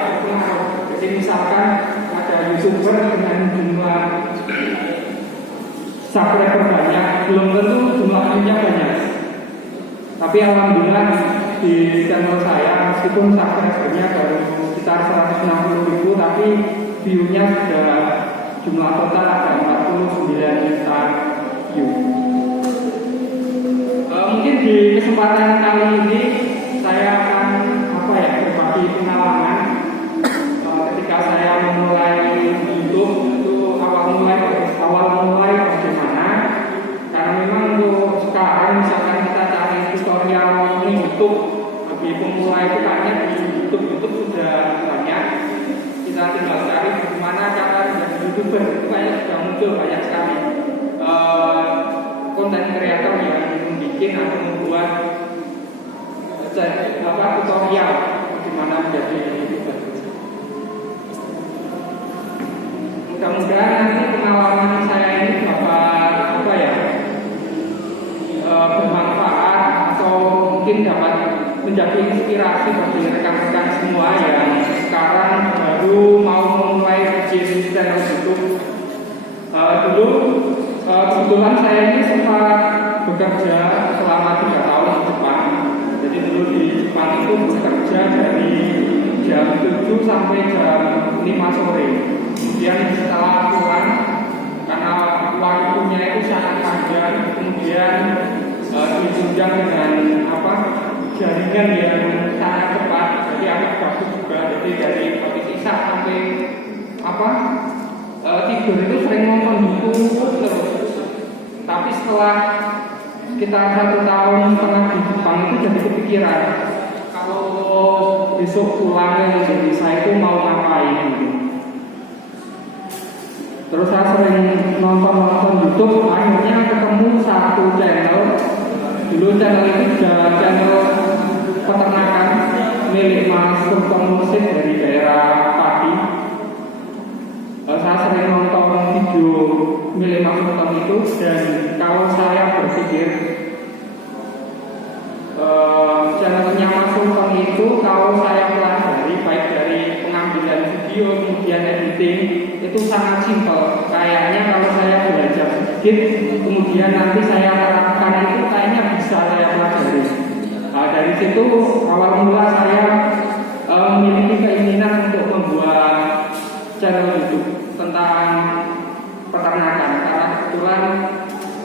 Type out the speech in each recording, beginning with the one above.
berpengaruh. Jadi misalkan ada YouTuber dengan jumlah subscriber banyak, belum tentu jumlah view-nya banyak. Tapi alhamdulillah di channel saya meskipun subscribernya baru sekitar 160.000, tapi view-nya sudah jumlah total ada 49 juta view. Mungkin di kesempatan kali ini saya akan berbagi pengalaman ketika saya memulai YouTube. Itu awal mulai bagaimana, karena memang untuk sekarang misalkan kita cari tutorial di YouTube bagi pemula itu kayaknya di YouTube sudah banyak. Kita tinggal cari bagaimana cara menjadi YouTuber, itu kayaknya sudah muncul banyak sekali konten kreator yang membuat atau membuat tutorial bagaimana menjadi YouTuber. Mudah-mudahan nanti pengalaman saya ini dapat bermanfaat atau mungkin dapat menjadi inspirasi bagi rekan-rekan semua yang sekarang baru mau memulai bikin channel YouTube. Dulu kebetulan saya ini sempat bekerja selama 3 tahun di Jepang. Jadi dulu di Jepang itu bekerja dari jam 7 sampai jam 5 sore. Kemudian setelah pulang, karena waktunya itu sangat panjang, kemudian ditunjang dengan jaringan yang sangat cepat. Jadi agak bagus juga. Jadi dari habis isya sampai tidur itu sering nonton YouTube terus. Tapi setelah sekitar 1,5 tahun di Jepang itu jadi kepikiran, kalau besok pulang ke Indonesia itu mau ngapain gitu. Terus saya sering nonton YouTube, akhirnya ketemu satu channel. Dulu channel itu sudah channel peternakan milik Mas Sultan Mursid dari daerah Pati. Saya sering nonton video milik Mas Sultan itu, dan kalau saya berpikir channelnya Mas Sultan itu kalau saya pelajari baik dari pengambilan video kemudian editing itu sangat simpel. Kayaknya kalau saya belajar sedikit kemudian nanti saya terapkan itu kayaknya bisa saya pelajari. Dari situ awal mula saya memiliki keinginan untuk membuat channel YouTube tentang peternakan, karena kebetulan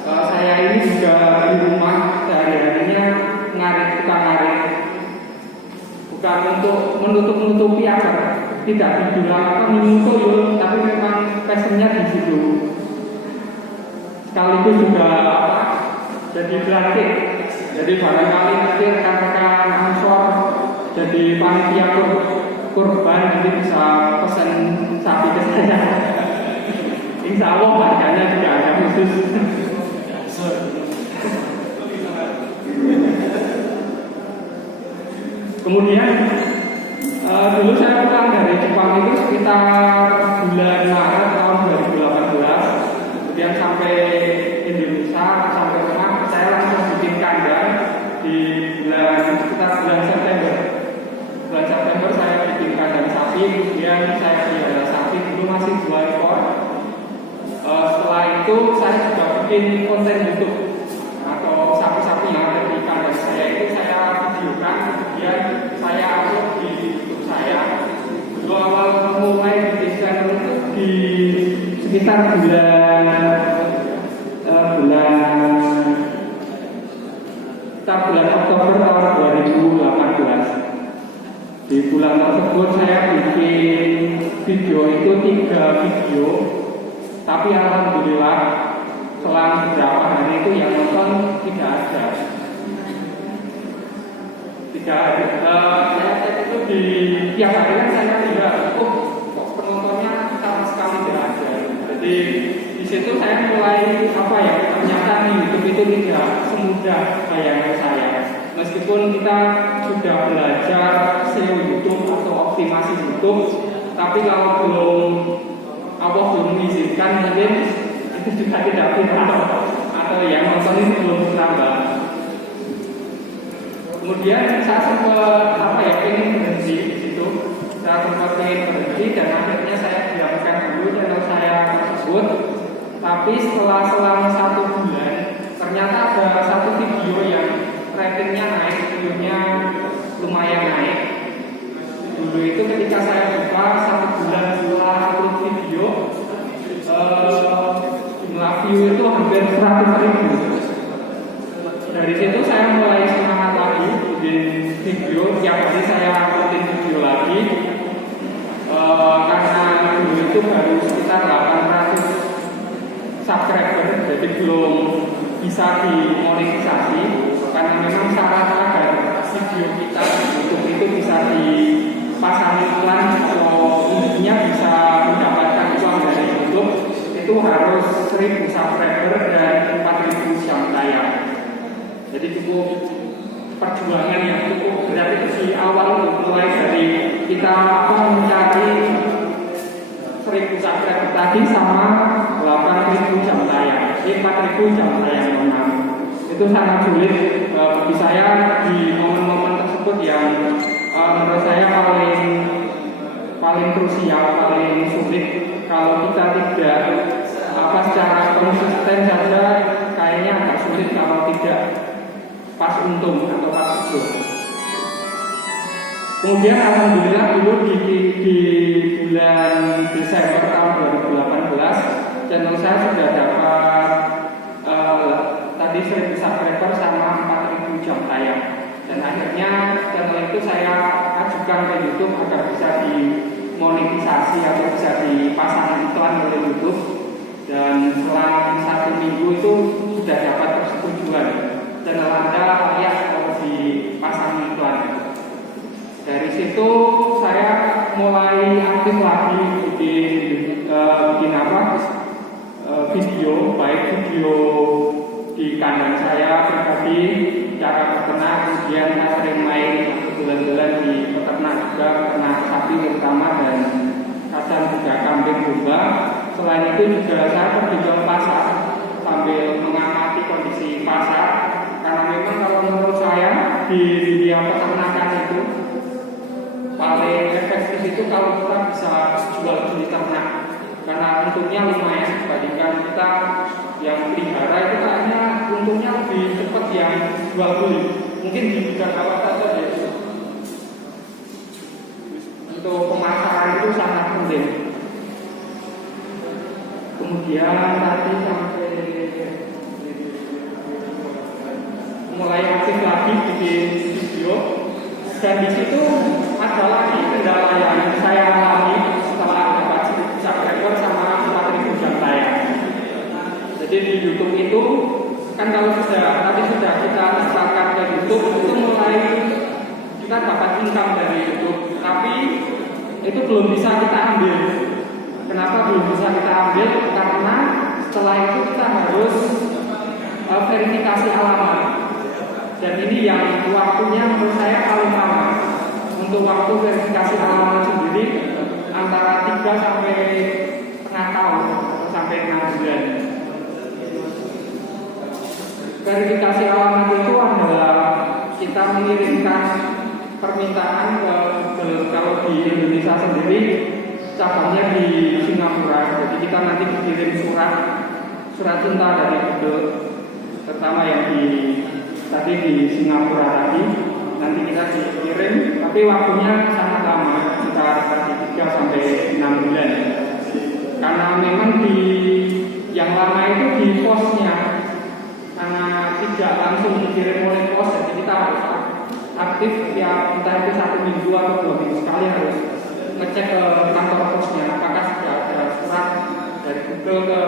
saya ini juga di rumah sehari-harinya tukang ngarit, bukan untuk menutupi agar tidak dibilang menyusul, tapi memang passionnya di situ. Sekaligus juga jadi pelatih. Jadi barangkali nanti rekan-rekan Ansor jadi panitia kurban nanti bisa pesan sapi ke saya. Insya Allah harganya juga ada khusus. Kemudian dulu saya pulang dari Jepang itu sekitar bulan Maret tahun 2018. Kemudian sampai Indonesia, sampai rumah saya langsung bikin kandang di sekitar bulan September. Bulan September saya bikin kandang sapi, kemudian saya pelihara sapi dulu masih 2 ekor. Setelah itu saya sudah bikin konten YouTube atau sapi-sapi yang ada di kandang saya itu saya videokan, kemudian saya upload di YouTube saya. Dulu awal mulai bikin channel itu di sekitar bulan Oktober tahun 2018. Di bulan tersebut saya bikin video itu 3 video, tapi alhamdulillah selang beberapa hari itu yang nonton tidak ada. Saya cek itu di tiap hari kan saya lihat, kok penontonnya sama sekali tidak ada. Jadi di situ saya mulai ternyata YouTube itu tidak semudah bayangan saya. Meskipun kita sudah belajar SEO YouTube atau optimasi YouTube, tapi kalau Allah belum mengizinkan, mungkin itu juga tidak viral atau yang nonton ini belum bertambah. Kemudian saya sempat ingin berhenti di situ. Saya sempat pengen berhenti dan akhirnya saya diamkan dulu channel saya tersebut. Tapi setelah selama 1 bulan ternyata ada satu video yang ratingnya naik, videonya lumayan naik. Dulu itu ketika saya buka 1 bulan setelah upload video, jumlah view itu hampir 100.000. Dari situ saya mulai semangat lagi bikin video. Tiap hari saya uploadin video lagi, karena dulu itu baru sekitar 800 subscriber, jadi belum bisa dimonetisasi. Karena memang syarat agar video kita di YouTube itu bisa dipasang iklan atau intinya bisa mendapatkan uang dari YouTube, itu harus 1000 subscriber dan 4000 jam tayang. Jadi cukup perjuangan yang cukup berat itu di awal, mulai dari kita mencari 1000 subscriber tadi sama 8.000 jam tayang, 4.000 jam tayang memang. Itu sangat sulit bagi saya di momen-momen tersebut yang menurut saya paling krusial, paling sulit. Kalau kita tidak secara konsisten saja kayaknya agak sulit kalau tidak pas untung atau pas untung. Kemudian alhamdulillah dulu di bulan Desember tahun 2018 channel saya sudah dapat tadi 1000 subscriber sama 4.000 jam tayang. Dan akhirnya channel itu saya ajukan ke YouTube agar bisa dimonetisasi atau bisa dipasang iklan oleh YouTube. Dan selang 1 minggu itu sudah dapat persetujuan. Channel Anda layak kalau dipasang iklan. Dari situ saya mulai aktif lagi bikin video, baik video di kandang saya pribadi, cara berternak, kemudian saya sering main bulan-bulan di peternak juga, peternak sapi terutama dan kadang juga kambing domba. Selain itu juga saya pergi ke pasar sambil mengamati kondisi pasar. Karena memang kalau menurut saya di dunia peternakan itu paling efektif itu kalau kita bisa jual beli ternak, karena untungnya lumayan dibandingkan kita yang pelihara itu kayaknya untungnya lebih cepat yang jual beli. Mungkin di bidang awal saja ya. Untuk pemasaran itu sangat penting. Kemudian tadi sampai mulai aktif lagi bikin video, dan di situ ada lagi kendala yang saya alami setelah dapat subscriber sama 4.000 jam tayang. Jadi di YouTube itu kan kalau tadi sudah kita installkan ke YouTube itu mulai kita dapat income dari YouTube, tapi itu belum bisa kita ambil. Kenapa belum bisa kita ambil? Karena setelah itu kita harus verifikasi alamat. Dan ini yang waktunya menurut saya paling lama. Untuk waktu verifikasi alamat sendiri antara 3 sampai setengah tahun atau sampai 6 bulan. Verifikasi alamat itu adalah kita mengirimkan permintaan ke kalau di Indonesia sendiri cabangnya di Singapura. Jadi kita nanti dikirim surat cinta dari Google, terutama yang tadi di Singapura tadi, nanti kita dikirim, tapi waktunya sangat lama, sekitar 3 sampai 6 bulan. Karena memang yang lama itu di posnya, karena tidak langsung dikirim oleh pos, jadi kita harus aktif ya, entah itu 1 minggu atau 2 minggu sekali harus ngecek ke kantor posnya apakah sudah ada surat dari Google ke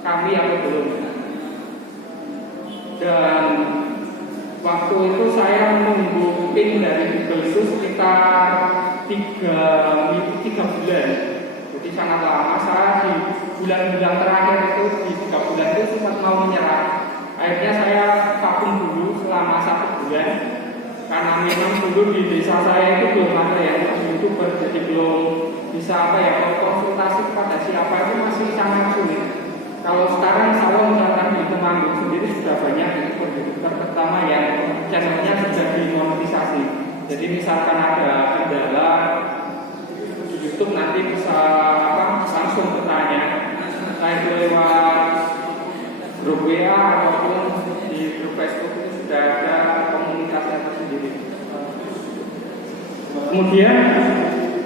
kami atau belum. Dan waktu itu saya menunggu PIN dari Google itu sekitar 3 bulan. Jadi sangat lama. Saya di bulan-bulan terakhir itu, di 3 bulan itu sempat mau menyerah. Akhirnya saya vakum dulu selama 1 bulan. Karena memang dulu di desa saya itu belum ada yang YouTuber, jadi belum bisa konsultasi kepada siapa itu masih sangat sulit. Kalau sekarang saya misalkan di Temanggung sendiri sudah banyak YouTuber pertama yang channelnya sudah dimonetisasi. Jadi misalkan ada kendala Kemudian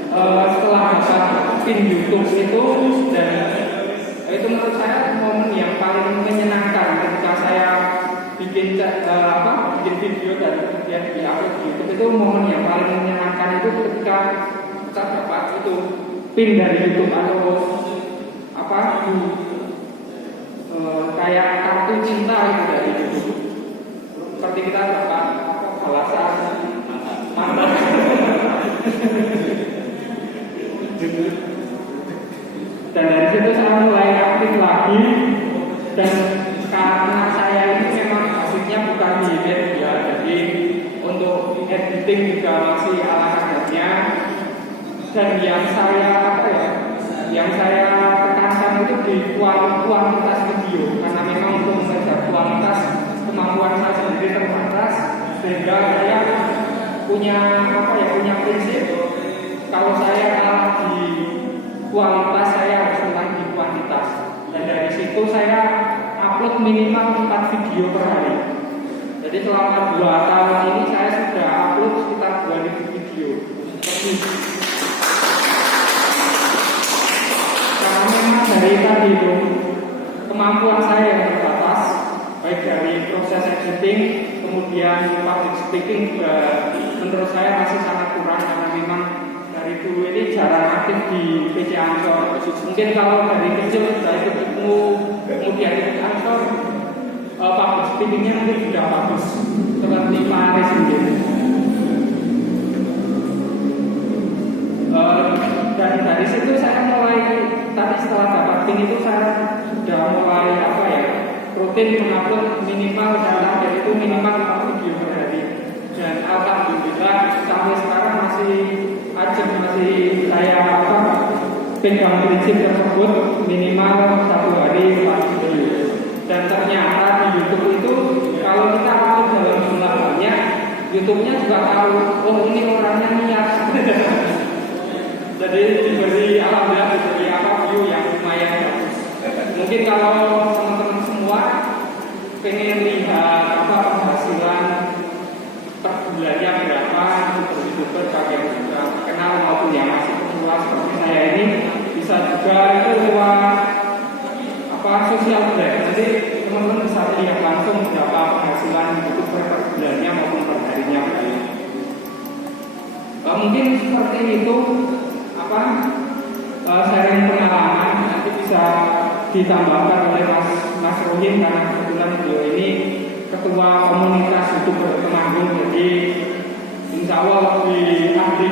setelah dapat pin YouTube itu, dan itu menurut saya momen yang paling menyenangkan ketika saya bikin video dan kemudian diupload di YouTube. Itu momen yang paling menyenangkan itu ketika kita dapat itu pin dari YouTube atau kayak kartu cinta itu dari YouTube. Seperti kita dapat balasan mantan. Dan dari situ saya mulai aktif lagi, dan karena saya ini memang basicnya bukan di media, jadi untuk editing juga masih ala kadarnya. Dan yang saya tekankan itu di kualitas video, karena memang untuk mengejar kualitas kemampuan saya sendiri terbatas, sehingga saya punya prinsip kalau saya kalah di kualitas, saya harus menang di kuantitas. Dan dari situ saya upload minimal 4 video per hari. Jadi selama 2 tahun ini saya sudah upload sekitar 2000 video. Karena memang dari tadi itu kemampuan saya yang terbatas, baik dari proses editing, kemudian public speaking juga menurut saya masih sangat kurang, karena memang dari dulu ini jarang aktif di PC Ansor. Mungkin kalau dari kecil sudah ikut ilmu, kemudian ikut Ansor, public speakingnya mungkin sudah bagus, seperti Pak Aris mungkin. Dan dari situ saya mulai, tadi setelah dapat pin itu saya sudah mulai rutin mengupload minimal data, yaitu minimal 4 video per hari. Dan alhamdulillah sampai sekarang masih saya pegang prinsip tersebut, minimal 1 hari 4 video. Dan ternyata di YouTube itu kalau kita upload dalam jumlah banyak, YouTube-nya juga tahu, oh ini orangnya niat. Jadi alhamdulillah diberi view yang lumayan bagus. Mungkin kalau teman-teman semua pengen lihat penghasilan per bulannya berapa untuk YouTuber bagian juga kenal maupun yang masih pemula seperti saya ini, bisa juga itu lewat sosial media. Jadi teman-teman bisa lihat langsung berapa penghasilan YouTuber per bulannya maupun per harinya. Mungkin seperti itu sharing pengalaman, nanti bisa ditambahkan oleh Mas Rohim, karena kebetulan beliau ini ketua komunitas YouTuber Temanggung, jadi insya Allah lebih ahli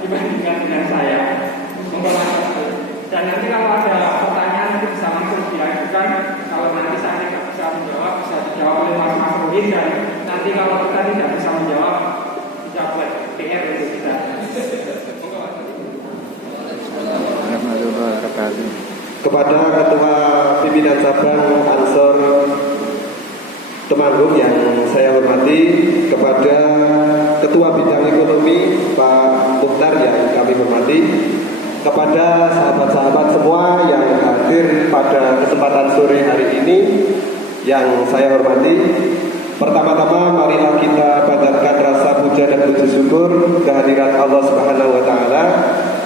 dibandingkan dengan saya. Dan nanti kalau ada pertanyaan nanti bisa langsung diajukan. Kalau nanti saya tidak bisa menjawab, bisa dijawab oleh Mas Rohim, dan nanti kalau kita tidak bisa menjawab, bisa buat PR untuk kita. Kepada Ketua Pimpinan Cabang Ansor Temanggung yang saya hormati, kepada Ketua Bidang Ekonomi Pak Mukhtar yang kami hormati, kepada sahabat-sahabat semua yang hadir pada kesempatan sore hari ini yang saya hormati, pertama-tama marilah kita panjatkan rasa puja dan puji syukur kehadirat Allah Subhanahu wa taala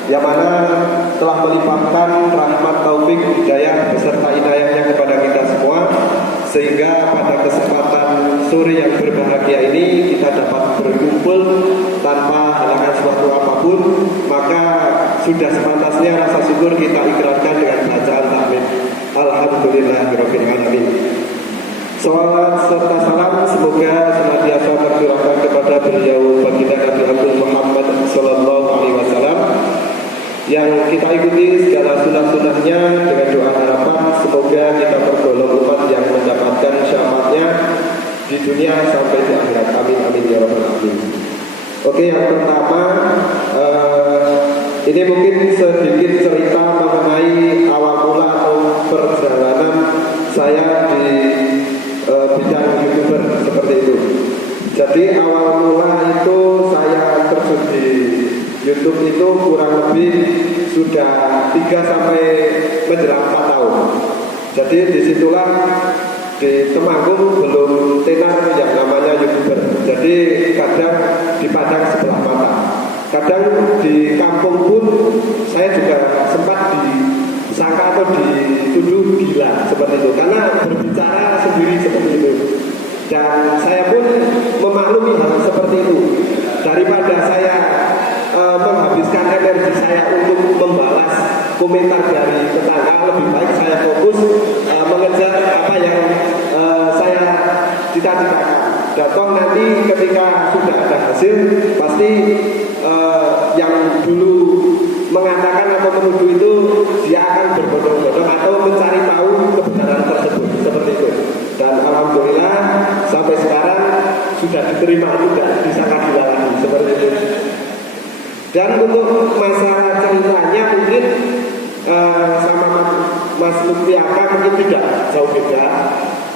yang mana telah melimpahkan rahmat, taufik, hidayah beserta inayahnya kepada kita semua, sehingga pada kesempatan sore yang berbahagia ini kita dapat berkumpul tanpa halangan suatu apapun. Maka sudah sepantasnya rasa syukur kita ikrarkan dengan bacaan takmid Alhamdulillahirabbil alamin. Salawat serta salam semoga senantiasa tercurahkan kepada beliau baginda Nabi Agung Muhammad sallallahu alaihi wasallam, yang kita ikuti segala sunah-sunahnya dengan doa harapan semoga kita tergolong umat yang mendapatkan syafaatnya di dunia sampai di akhirat. Amin amin ya rabbal alamin. Oke, yang pertama ini mungkin sedikit cerita mengenai awal mula atau perjalanan saya di bidang YouTuber seperti itu. Jadi awal mula itu saya terjun di YouTube itu kurang lebih sudah 3 sampai menjelang 4 tahun. Jadi disitulah di Temanggung belum tenar yang namanya YouTuber. Jadi kadang dipandang sebelah mata. Kadang di kampung pun saya juga sempat disangka atau dituduh gila seperti itu karena berbicara sendiri seperti itu. Dan saya pun memaklumi hal seperti itu. Daripada saya menghabiskan energi saya untuk membalas komentar dari tetangga, lebih baik saya fokus mengejar apa yang saya cita-citakan. Dan toh nanti ketika sudah ada hasil, pasti yang dulu mengatakan atau menuduh itu dia akan berbondong-bondong atau mencari tahu kebenaran tersebut seperti itu. Dan alhamdulillah sampai sekarang sudah diterima, tidak disangka gila lagi seperti itu. Dan untuk masalah ceritanya mungkin sama Mas Lutfiaka mungkin tidak jauh beda.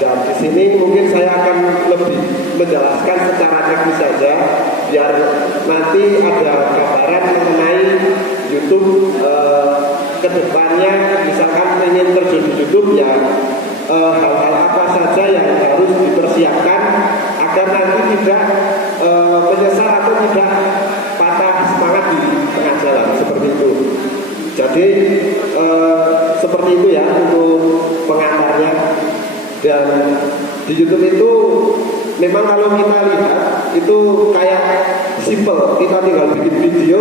Dan di sini mungkin saya akan lebih menjelaskan secara teknis saja biar nanti ada gambaran mengenai YouTube kedepannya, misalkan ingin terjun di YouTube ya hal-hal apa saja yang harus dipersiapkan agar nanti tidak menyesal atau tidak patah semangat di tengah jalan seperti itu. Jadi seperti itu ya untuk pengantarnya. Dan di YouTube itu memang kalau kita lihat itu kayak simple, kita tinggal bikin video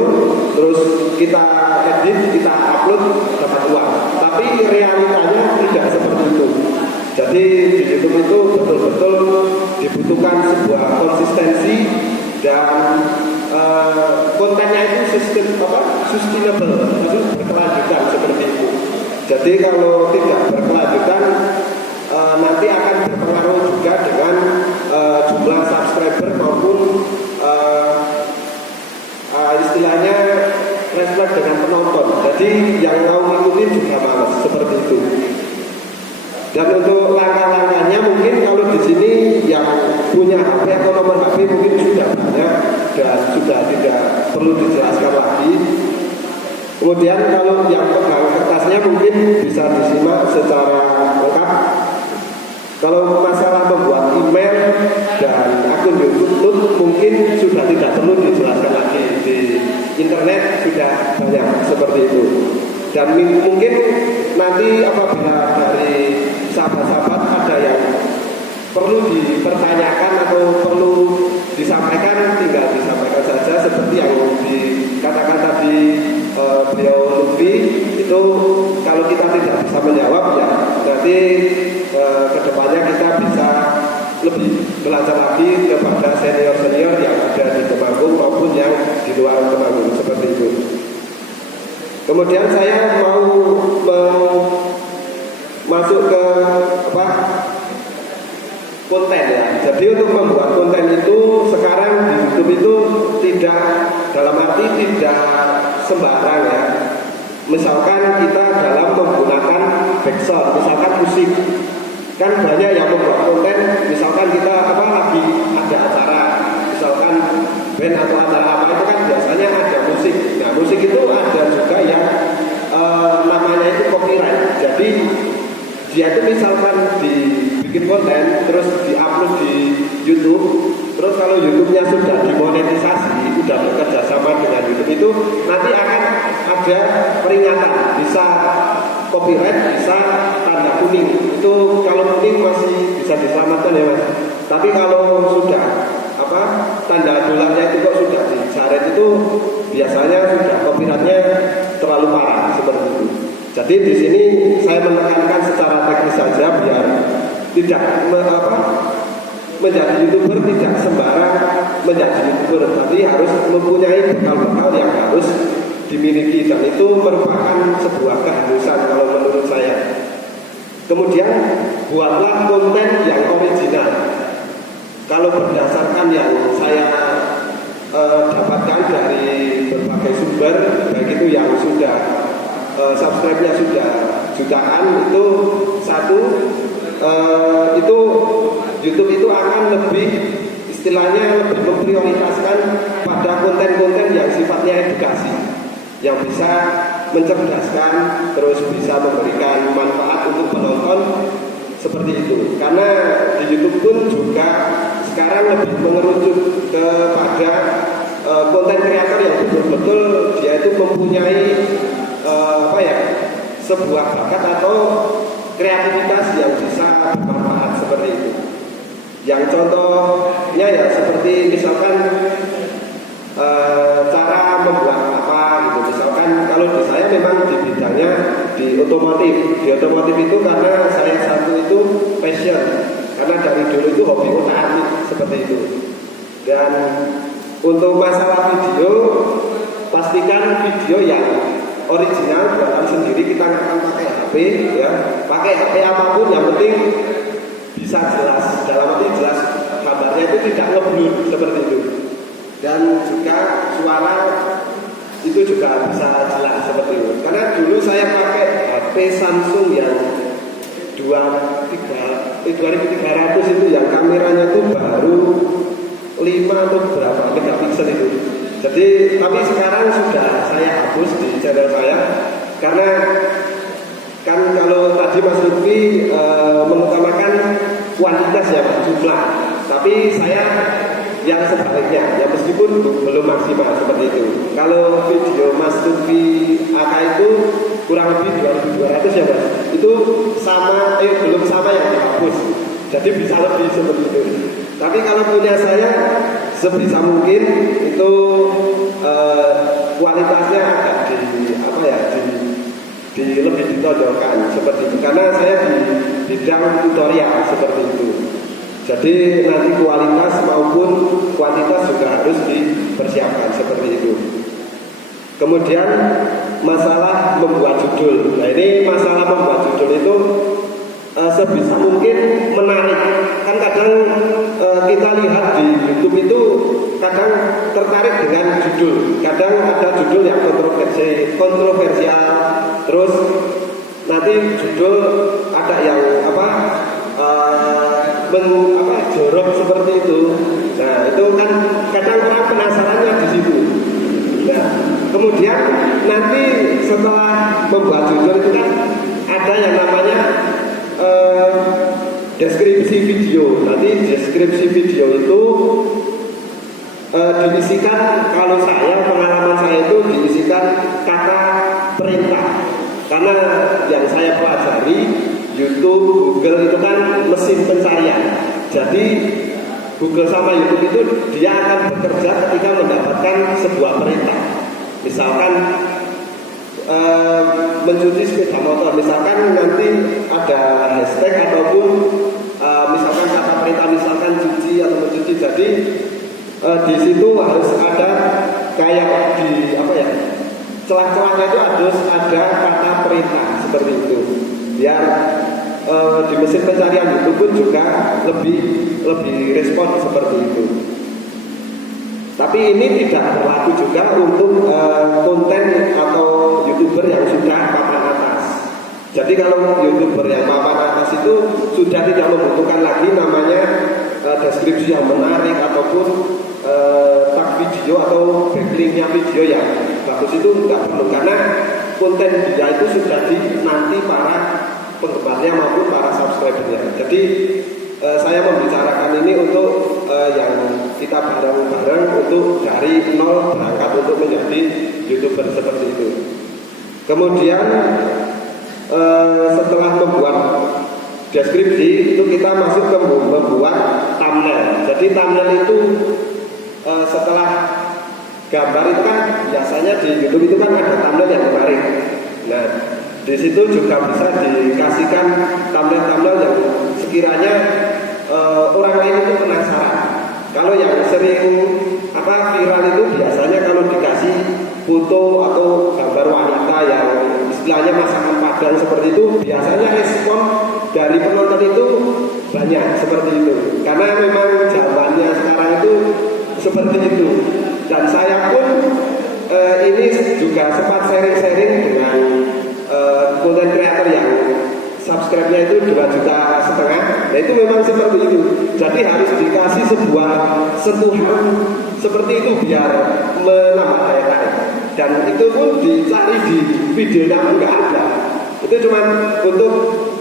terus kita edit, kita upload, dapat uang. Tapi realitanya tidak seperti itu. Jadi di YouTube itu betul-betul dibutuhkan sebuah konsistensi dan kontennya itu sustainable, maksudnya berkelanjutan seperti itu. Jadi kalau tidak berkelanjutan nanti akan berpengaruh juga dengan jumlah subscriber maupun istilahnya refleks dengan penonton. Jadi yang mau ngikutin juga malas seperti itu. Dan untuk langkah-langkahnya mungkin kalau di sini yang punya HP atau nomor HP mungkin sudah banyak dan sudah tidak perlu dijelaskan lagi. Kemudian kalau yang pegang kertasnya mungkin bisa disimak secara lengkap. Kalau masalah membuat email dan akun YouTube mungkin sudah tidak perlu dijelaskan lagi, di internet sudah banyak seperti itu. Dan mungkin nanti apabila dari sahabat-sahabat ada yang perlu dipertanyakan atau perlu disampaikan, tinggal disampaikan saja seperti yang dikatakan tadi beliau Lutfi itu. Kalau kita tidak bisa menjawab ya nanti kedepannya kita bisa lebih belajar lagi kepada senior-senior yang ada di Temanggung maupun yang di luar Temanggung seperti itu. Kemudian saya mau masuk ke konten ya. Jadi untuk membuat konten itu sekarang di YouTube itu tidak, dalam arti tidak sembarang ya. Misalkan kita dalam menggunakan backsound, misalkan musik, kan banyak yang membuat konten. Misalkan kita lagi ada acara, misalkan band atau acara apa itu kan biasanya ada musik. Nah musik itu ada juga yang namanya itu copyright. Jadi dia itu misalkan dibikin konten terus diupload di YouTube, terus kalau YouTube-nya sudah dimonetisasi, sudah bekerja sama dengan YouTube itu nanti akan ada peringatan, bisa copyright, bisa tanda kuning. Itu kalau kuning masih bisa diselamatkan ya mas. Tapi kalau sudah tanda dolarnya itu kok sudah dicoret itu biasanya sudah copyrightnya terlalu parah seperti itu. Jadi di sini saya menekankan secara teknis saja biar tidak menjadi YouTuber tidak sembarang menjadi YouTuber, tapi harus mempunyai bekal-bekal yang harus dimiliki dan itu merupakan sebuah keharusan kalau menurut saya. Kemudian buatlah konten yang original. Kalau berdasarkan yang saya dapatkan dari berbagai sumber, baik itu yang sudah subscribe-nya sudah jutaan, itu itu YouTube itu akan lebih istilahnya lebih memprioritaskan pada konten-konten yang sifatnya edukasi, yang bisa mencerdaskan, terus bisa memberikan manfaat untuk penonton seperti itu. Karena di YouTube pun juga sekarang lebih mengerucut kepada konten kreator yang betul-betul dia itu mempunyai sebuah bakat atau kreativitas yang bisa bermanfaat seperti itu. Yang contohnya ya seperti misalkan cara membuat apa gitu. Misalkan kalau di saya memang di bidangnya di otomotif. Di otomotif itu karena saya satu itu passion. Karena dari dulu itu hobi otak-atik seperti itu. Dan untuk masalah video, pastikan video yang original buatan sendiri, kita nggak akan pakai HP ya. Pakai HP apapun yang penting bisa jelas. Dalam arti jelas gambarnya itu tidak ngeblur seperti itu. Dan juga suara itu juga bisa jelas seperti itu. Karena dulu saya pakai HP Samsung yang 2300 itu yang kameranya itu baru 5 atau berapa megapiksel itu. Jadi tapi sekarang sudah saya hapus di channel saya karena kan kalau tadi Mas Lutfi mengutamakan kuantitas ya Pak, jumlah. Tapi saya yang sebaliknya, ya meskipun belum maksimal seperti itu. Kalau video Mas Lutfi AK itu kurang lebih 2200 ya Mas. Itu sama belum sama yang dihapus. Jadi bisa lebih seperti itu. Tapi kalau punya saya sebisa mungkin itu kualitasnya agak lebih ditonjolkan seperti itu. Karena saya di bidang tutorial seperti itu. Jadi nanti kualitas maupun kuantitas juga harus dipersiapkan seperti itu. Kemudian masalah membuat judul. Nah ini masalah membuat judul itu sebisa mungkin menarik. Kan kadang kita lihat di YouTube itu kadang tertarik dengan judul. Kadang ada judul yang kontroversial. Terus nanti judul ada yang jorok seperti itu. Nah itu kan kadang orang penasarannya di situ. Nah kemudian nanti setelah membuat judul itu kan ada yang namanya deskripsi video. Nanti deskripsi video itu diisikan, kalau pengalaman saya itu diisikan kata perintah. Karena yang saya pelajari YouTube, Google itu kan mesin pencarian. Jadi Google sama YouTube itu dia akan bekerja ketika mendapatkan sebuah perintah. Misalkan mencuci sepeda motor, misalkan nanti ada hashtag ataupun misalkan kata perintah, misalkan cuci atau mencuci. Jadi di situ harus ada kayak celah-celahnya itu harus ada kata perintah seperti itu. Biar di mesin pencarian itu pun juga lebih respon seperti itu. Tapi ini tidak berlaku juga untuk konten atau YouTuber yang sudah papan atas. Jadi kalau YouTuber yang papan atas itu sudah tidak membutuhkan lagi namanya deskripsi yang menarik ataupun tag video atau backlinknya video yang bagus, itu tidak perlu. Karena konten dia itu sudah dinanti para penggemarnya maupun para subscribernya. Jadi saya membicarakan ini untuk yang kita bareng-bareng untuk dari nol berangkat untuk menjadi YouTuber seperti itu. Kemudian setelah membuat deskripsi itu kita masuk ke membuat thumbnail. Jadi thumbnail itu setelah gambar itu kan biasanya di YouTube itu kan ada thumbnail yang menarik. Nah di situ juga bisa dikasihkan thumbnail yang sekiranya orang lain itu penasaran. Kalau yang sering viral itu biasanya kalau dikasih foto atau gambar wanita yang istilahnya masakan Padang seperti itu, biasanya respon dari penonton itu banyak seperti itu. Karena memang zamannya sekarang itu seperti itu. Dan saya pun ini juga sempat sharing-sharing dengan konten kreator yang subscribe-nya itu 2,5 juta. Nah itu memang seperti itu. Jadi harus dikasih sebuah sentuhan seperti itu biar menambah daya tarik. Dan itu pun dicari di videonya nggak ada. Itu cuma untuk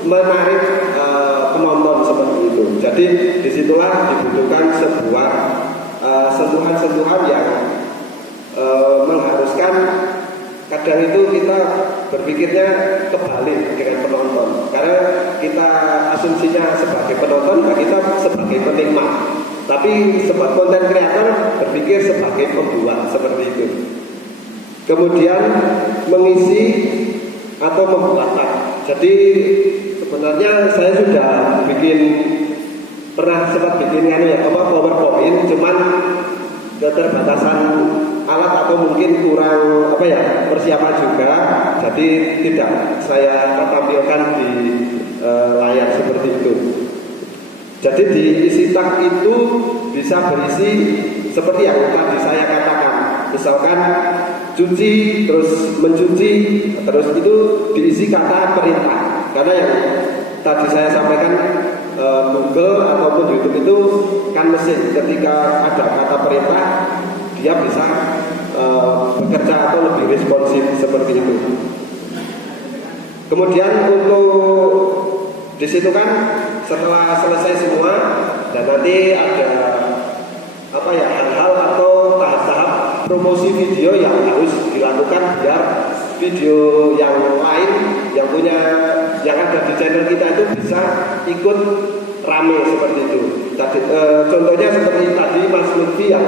menarik penonton seperti itu. Jadi disitulah dibutuhkan sebuah sentuhan-sentuhan yang mengharuskan, kadang itu kita berpikirnya kebalik dengan penonton, karena kita asumsinya sebagai penonton, nah kita sebagai penikmat, tapi sebagai konten kreator berpikir sebagai pembuat, seperti itu. Kemudian mengisi atau membuat. Jadi sebenarnya saya sudah pernah sempat bikin PowerPoint, cuman keterbatasan alat atau mungkin kurang persiapan juga, jadi tidak saya tampilkan di layar seperti itu. Jadi di isi tag itu bisa berisi seperti yang tadi saya katakan, misalkan cuci, terus mencuci, terus itu diisi kata perintah, karena yang tadi saya sampaikan Google ataupun YouTube itu kan mesin, ketika ada kata perintah dia bisa bekerja atau lebih responsif seperti itu. Kemudian untuk di situ kan setelah selesai semua, dan nanti ada hal-hal atau tahap-tahap promosi video yang harus dilakukan biar video yang lain yang ada di channel kita itu bisa ikut rame seperti itu. Contohnya seperti tadi Mas Lutfi yang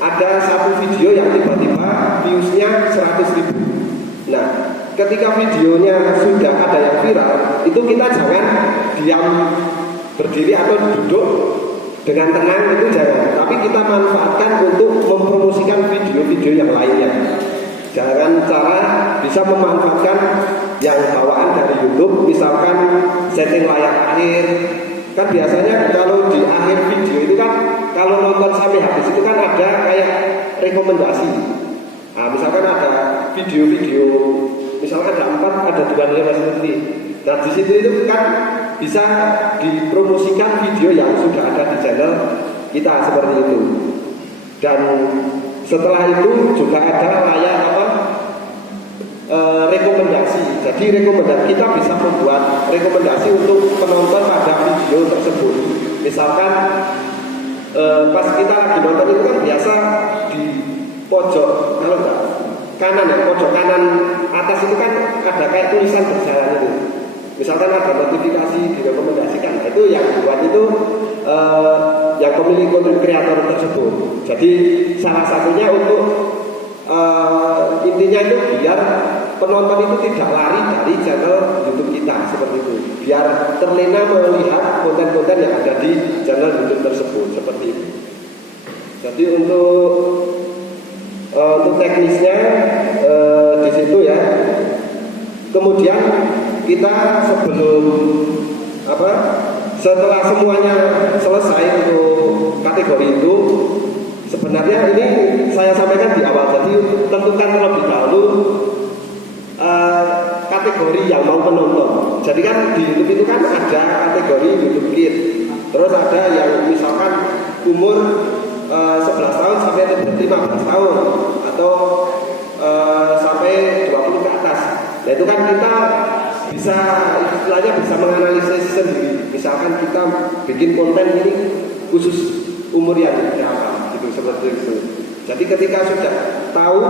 ada satu video yang tiba-tiba viewsnya 100.000. Nah, ketika videonya sudah ada yang viral, itu kita jangan diam berdiri atau duduk dengan tenang, itu jangan. Tapi kita manfaatkan untuk mempromosikan video-video yang lainnya. Jangan cara bisa memanfaatkan yang bawaan dari YouTube, misalkan setting layar akhir. Kan biasanya kalau di akhir video itu kan, kalau nonton sampai habis itu kan ada kayak rekomendasi. Nah, misalkan ada video-video, misalkan ada 4, ada 2 nih Mas Lutfi. Nah, di situ itu kan bisa dipromosikan video yang sudah ada di channel kita seperti itu. Dan setelah itu juga ada layar rekomendasi. Jadi rekomendasi, kita bisa membuat rekomendasi untuk penonton pada video tersebut. Misalkan pas kita lagi nonton itu kan biasa di pojok pojok kanan atas itu kan ada kayak tulisan berjalan itu. Misalkan ada notifikasi direkomendasikan, nah, itu yang buat itu yang pemilik konten kreator tersebut. Jadi salah satunya untuk intinya itu biar penonton itu tidak lari dari channel YouTube kita seperti itu, biar terlena melihat konten-konten yang ada di channel YouTube tersebut seperti itu. Jadi untuk teknisnya di situ ya. Kemudian kita setelah semuanya selesai untuk kategori itu, sebenarnya ini saya sampaikan di awal, jadi tentukan terlebih dahulu kategori yang mau menonton. Jadi kan di YouTube itu kan ada kategori YouTube Kids, terus ada yang misalkan umur 11 tahun sampai 15 tahun atau sampai 20 ke atas. Nah itu kan kita bisa istilahnya bisa menganalisis sendiri. Misalkan kita bikin konten ini khusus umur yang berapa gitu, seperti itu. Jadi ketika sudah tahu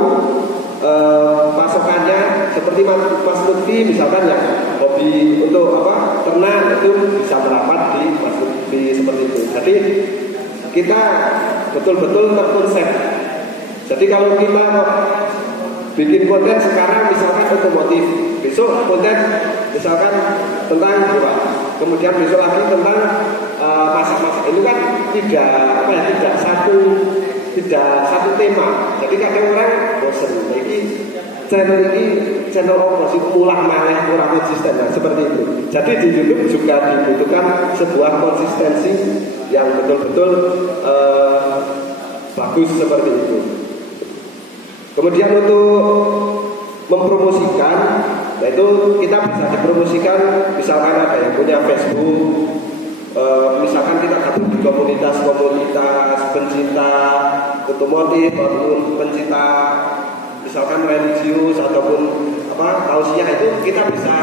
pasokannya, seperti Mas Lutfi misalkan ya hobi untuk ternak, itu bisa merapat di Mas Lutfi seperti itu. Jadi kita betul-betul terkonsep. Jadi kalau kita bikin konten sekarang misalkan otomotif, besok konten misalkan tentang hewan, kemudian besok lagi tentang masak-masak, itu kan tidak satu tema. Jadi kadang orang bosan, channel operasi ulah malih kurang konsisten, nah, seperti itu. Jadi di YouTube juga dibutuhkan sebuah konsistensi yang betul-betul bagus seperti itu. Kemudian untuk mempromosikan, nah itu kita bisa dipromosikan, misalkan ada yang punya Facebook, misalkan kita gabung di komunitas pencinta otomotif ataupun pencinta misalkan religius ataupun tausiah, itu kita bisa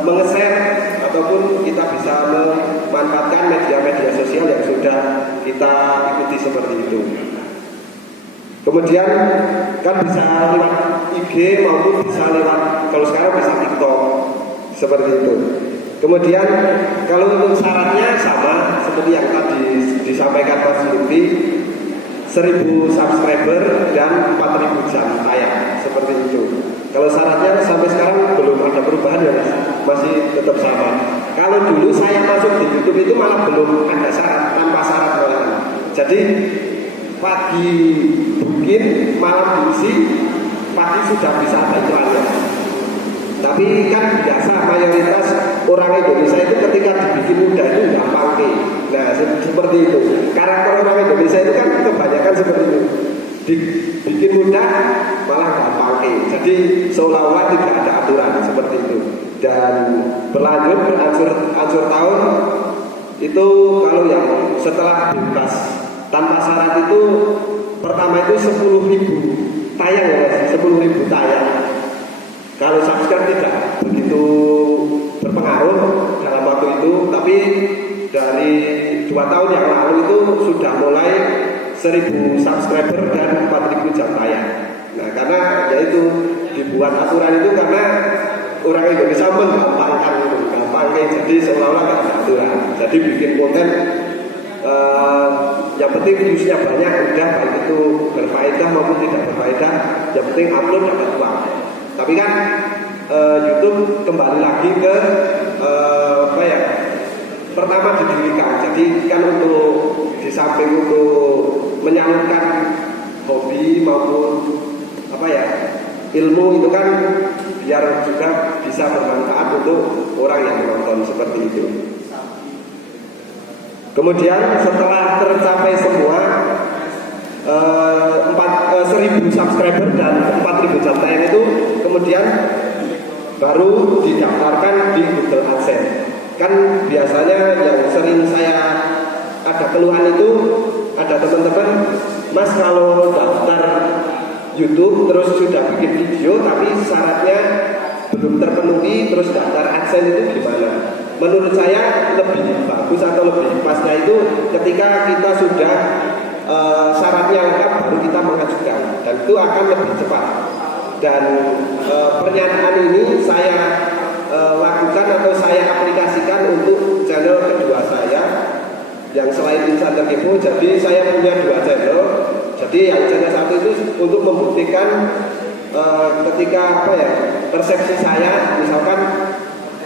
menge-share ataupun kita bisa memanfaatkan media-media sosial yang sudah kita ikuti seperti itu. Kemudian kan bisa lewat IG maupun bisa lewat, kalau sekarang bisa TikTok seperti itu. Kemudian kalau untuk syaratnya sama seperti yang tadi disampaikan Mas Lutfi, 1000 subscriber dan 4000 jam tayang seperti itu. Kalau syaratnya sampai sekarang belum ada perubahan ya Mas, masih tetap sama. Kalau dulu saya masuk di YouTube itu malah belum ada syarat, tanpa syarat malah. Jadi pagi bikin, malam diisi, pagi sudah bisa ada iklannya. Tapi kan biasa mayoritas orang Indonesia itu ketika dibikin mudah itu gampang nih. Nah seperti itu. Karakter orang Indonesia itu kan kebanyakan seperti itu. Dibikin mudah malah gampang nih. Jadi seolah-olah tidak ada aturan seperti itu. Dan berlanjut berangsur tahun itu kalau yang setelah bebas tanpa syarat itu pertama itu 10.000 tayang ya Mas, 10.000 tayang. Kalau subscribe tidak begitu berpengaruh dalam waktu itu, tapi dari 2 tahun yang lalu itu sudah mulai 1000 subscriber dan 4000 jam tayang. Nah karena yaitu dibuat aturan itu karena orang Indonesia menggampangkan itu, gampangnya jadi seolah-olah nggak ada aturan. Jadi bikin konten yang penting viewsnya banyak udah, baik itu berfaedah maupun tidak berfaedah, yang penting upload dapat uang. Tapi kan YouTube kembali lagi ke apa ya? Pertama didirikan. Jadi kan untuk di samping untuk menyalurkan hobi maupun apa ya? Ilmu itu kan biar juga bisa bermanfaat untuk orang yang menonton seperti itu. Kemudian setelah tercapai semua 1000 subscriber dan 4000 jam tayang itu, kemudian baru didaftarkan di Google AdSense. Kan biasanya yang sering saya ada keluhan itu, ada teman-teman, Mas kalau daftar YouTube terus sudah bikin video tapi syaratnya belum terpenuhi, terus daftar AdSense itu gimana? Menurut saya lebih bagus atau lebih pasnya itu ketika kita sudah syaratnya lengkap baru kita mengajukan, dan itu akan lebih cepat. Dan pernyataan ini saya lakukan atau saya aplikasikan untuk channel kedua saya yang selain Insan Terkepo. Jadi saya punya 2 channel. Jadi yang channel satu itu untuk membuktikan ketika apa ya, persepsi saya, misalkan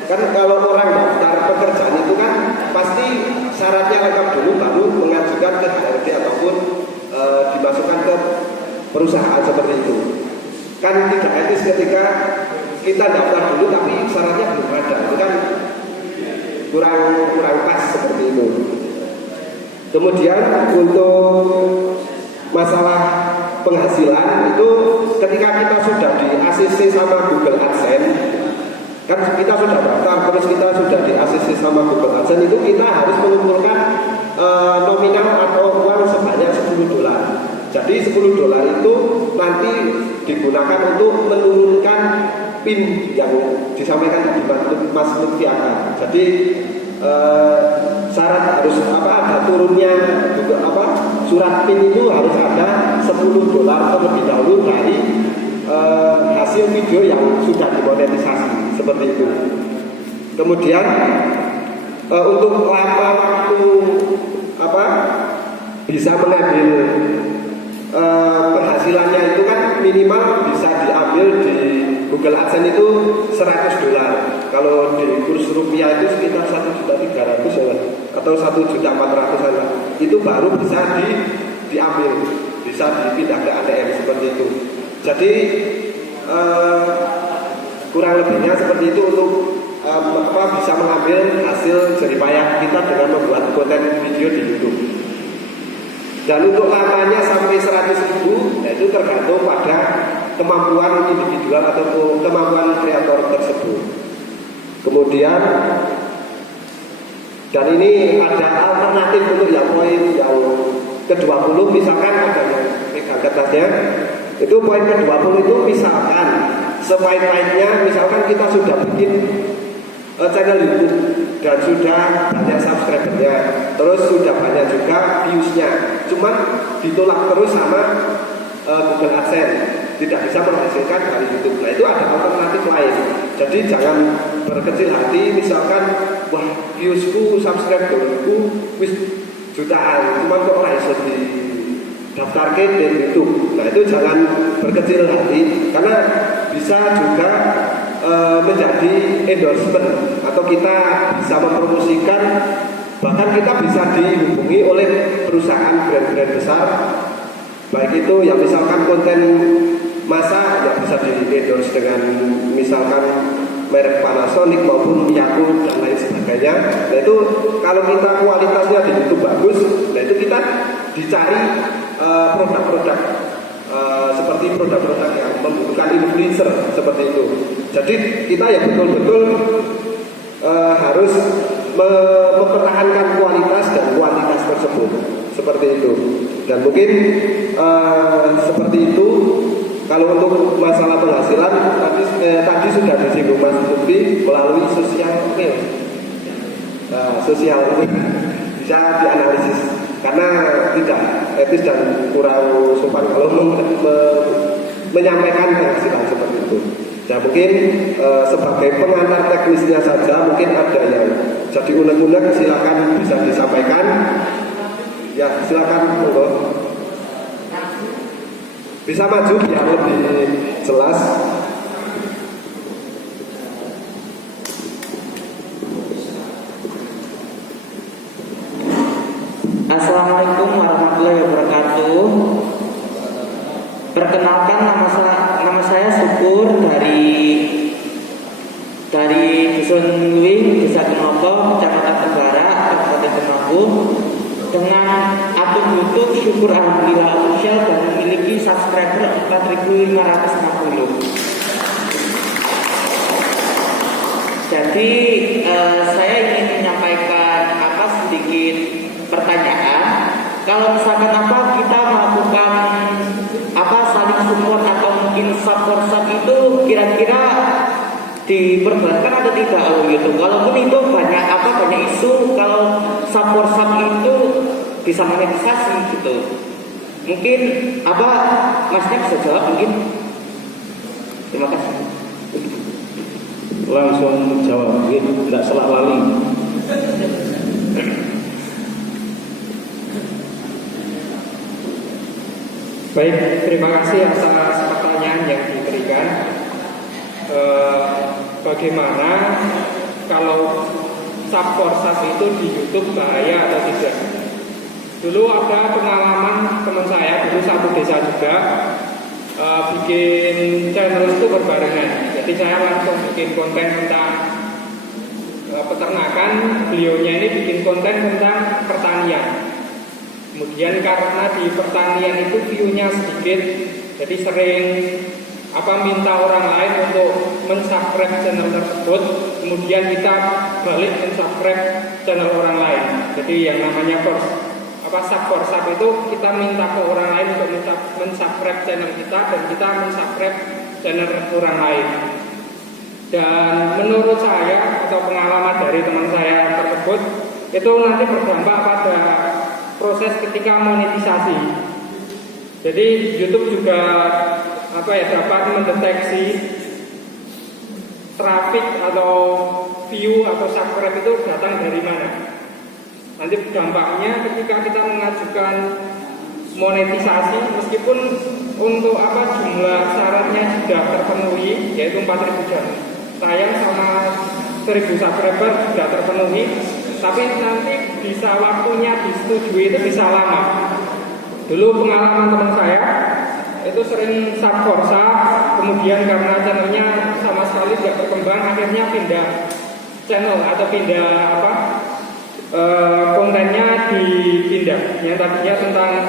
kan kalau orang daftar pekerjaan itu kan pasti syaratnya lengkap dulu baru mengajukan ke HRD ataupun dimasukkan ke perusahaan seperti itu. Kan tidak etis ketika kita daftar dulu tapi syaratnya belum ada, itu kan kurang pas seperti itu. Kemudian untuk masalah penghasilan itu ketika kita sudah di ACC sama Google AdSense, kan kita sudah daftar terus kita sudah di ACC sama Google AdSense, itu kita harus mengumpulkan nominal atau uang sebanyak $10. Jadi $10 itu nanti digunakan untuk menurunkan PIN yang disampaikan tadi Mas Lutfi akan. Jadi syarat harus ada turunnya juga surat PIN itu harus ada $10 terlebih dahulu dari hasil video yang sudah dimonetisasi seperti itu. Kemudian untuk lama waktu bisa mengambil penghasilannya itu kan minimal bisa diambil di Google AdSense itu $100. Kalau di kurs rupiah itu sekitar 1.300.000 ya, atau 1.400.000 itu baru bisa diambil, bisa dipindah ke ATM seperti itu. Jadi kurang lebihnya seperti itu untuk bisa mengambil hasil jeripayah kita dengan membuat konten video di YouTube. Dan untuk lamanya sampai 100.000, itu tergantung pada kemampuan individual ataupun kemampuan kreator tersebut. Kemudian, dan ini ada alternatif untuk yang poin yang ke-20, misalkan ada yang pegang kertasnya, itu poin ke-20 itu misalkan sebaik-baiknya, misalkan kita sudah bikin channel YouTube dan sudah banyak subscribernya, terus sudah banyak juga viewsnya, cuman ditolak terus sama Google AdSense, tidak bisa menghasilkan dari YouTube. Nah itu ada alternatif lain. Jadi jangan berkecil hati, misalkan wah viewsku, subscriberku wis jutaan, cuma kok ora iso di daftarkan di YouTube. Nah itu jangan berkecil hati, karena bisa juga menjadi endorsement atau kita bisa mempromosikan, bahkan kita bisa dihubungi oleh perusahaan brand-brand besar, baik itu yang misalkan konten masa yang bisa di-endorse dengan misalkan merek Panasonic maupun Yakult dan lain sebagainya. Nah itu kalau kita kualitasnya di YouTube bagus, nah itu kita dicari produk-produk seperti produk-produk yang membutuhkan influencer seperti itu. Jadi kita yang betul-betul harus mempertahankan kualitas dan kuantitas tersebut seperti itu. Dan mungkin seperti itu. Kalau untuk masalah penghasilan tadi sudah disinggung Mas Lutfi melalui sosial media. Sosial bisa dianalisis karena tidak etis dan kurang sopan kalau menyampaikan penghasilan seperti itu. Nah mungkin sebagai pengantar teknisnya saja, mungkin ada yang jadi unek-unek, silakan bisa disampaikan. Ya silakan monggo. Bisa maju biar lebih jelas. Assalamualaikum warahmatullahi wabarakatuh. Perkenalkan nama saya Syukur dari Dusun Luwih, Desa Kenopo, Kecamatan Tebara, Kabupaten Temanggung, dengan akun YouTube Syukur Alhamdulillah Official dan memiliki subscriber 4.560. Jadi saya ingin menyampaikan sedikit pertanyaan. Kalau misalkan kita melakukan saling support atau mungkin support itu kira-kira diperbankan atau tidak YouTube? Walaupun itu banyak isu kalau support itu bisa monetisasi gitu. Mungkin Masnya bisa jawab mungkin? Terima kasih. Langsung jawab, tidak selak lali. Baik, terima kasih atas pertanyaan yang diberikan. Bagaimana kalau subkorsat itu di YouTube bahaya atau tidak? Dulu ada pengalaman teman saya, dulu satu desa juga, bikin channel itu berbarengan. Jadi saya langsung bikin konten tentang peternakan, beliaunya ini bikin konten tentang pertanian. Kemudian karena di pertanian itu view-nya sedikit, jadi sering minta orang lain untuk mensubscribe channel tersebut, kemudian kita balik mensubscribe channel orang lain. Jadi yang namanya subkorsat itu kita minta ke orang lain untuk mensubscribe channel kita dan kita mensubscribe channel orang lain. Dan menurut saya atau pengalaman dari teman saya tersebut itu nanti berdampak pada proses ketika monetisasi. Jadi YouTube juga dapat mendeteksi traffic atau view atau subscribe itu datang dari mana. Nanti dampaknya ketika kita mengajukan monetisasi, meskipun untuk jumlah syaratnya sudah terpenuhi, yaitu 4.000 jam tayang sama 1.000 subscriber sudah terpenuhi, tapi nanti bisa waktunya disetujui itu bisa lama. Dulu pengalaman teman saya itu sering subkorsat, kemudian karena channelnya sama sekali tidak berkembang, akhirnya pindah channel atau pindah kontennya dipindah. Yang tadinya tentang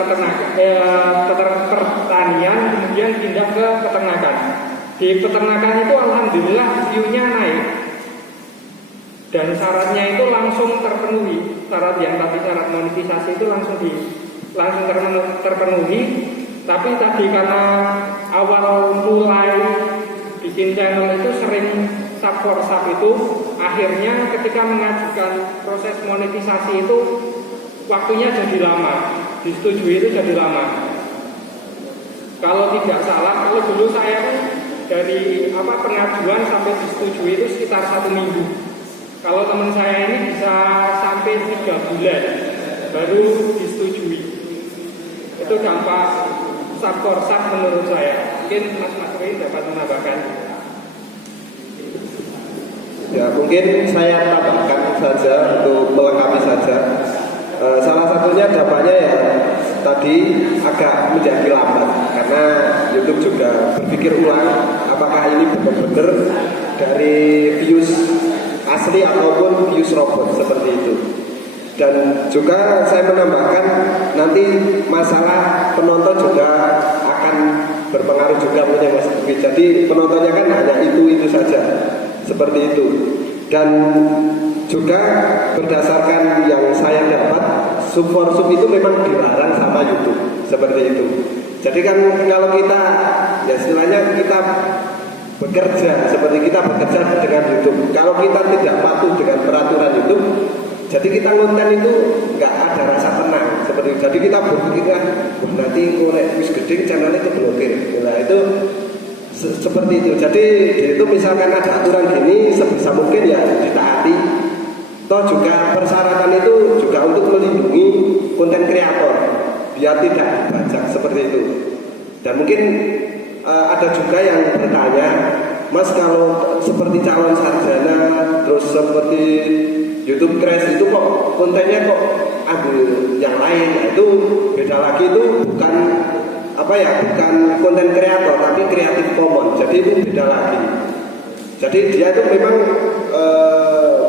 pertanian, kemudian pindah ke peternakan. Di peternakan itu alhamdulillah view-nya naik. Dan syaratnya itu langsung terpenuhi. Syarat yang tadi syarat monetisasi itu langsung terpenuhi. Tapi tadi karena awal mulai bikin channel itu sering subkorsat itu, akhirnya ketika mengajukan proses monetisasi itu waktunya jadi lama, disetujui itu jadi lama. Kalau tidak salah, kalau dulu saya kan dari pengajuan sampai disetujui itu sekitar 1 minggu. Kalau teman saya ini bisa sampai 3 bulan baru disetujui. Itu dampak Sabkorsat menurut saya. Mungkin Mas Rui dapat menambahkan. Ya, mungkin saya tambahkan saja untuk melengkapi saja. Salah satunya dampaknya ya tadi agak menjadi lambat karena YouTube juga berpikir ulang apakah ini benar-benar dari views asli ataupun views robot seperti itu. Dan juga saya menambahkan nanti masalah penonton juga akan berpengaruh juga punya Mas Uki. Jadi penontonnya kan hanya itu saja seperti itu. Dan juga berdasarkan yang saya dapat, sub for sub itu memang dilarang sama YouTube seperti itu. Jadi kan kalau kita ya istilahnya kita bekerja seperti kita bekerja dengan YouTube. Kalau kita tidak patuh dengan peraturan YouTube, jadi kita konten itu nggak ada rasa tenang seperti itu. Jadi kita berpikir nanti korek wis gede channelnya itu blokir. Nah itu seperti itu. Jadi itu misalkan ada aturan gini sebisa mungkin ya ditaati. Toh juga persyaratan itu juga untuk melindungi konten kreator biar tidak dibajak seperti itu. Dan mungkin ada juga yang bertanya, Mas kalau seperti calon sarjana terus seperti YouTube Crash itu kok kontennya kok ambil yang lain? Nah, itu beda lagi, itu bukan bukan konten kreator tapi Creative Commons. Jadi itu beda lagi. Jadi dia itu memang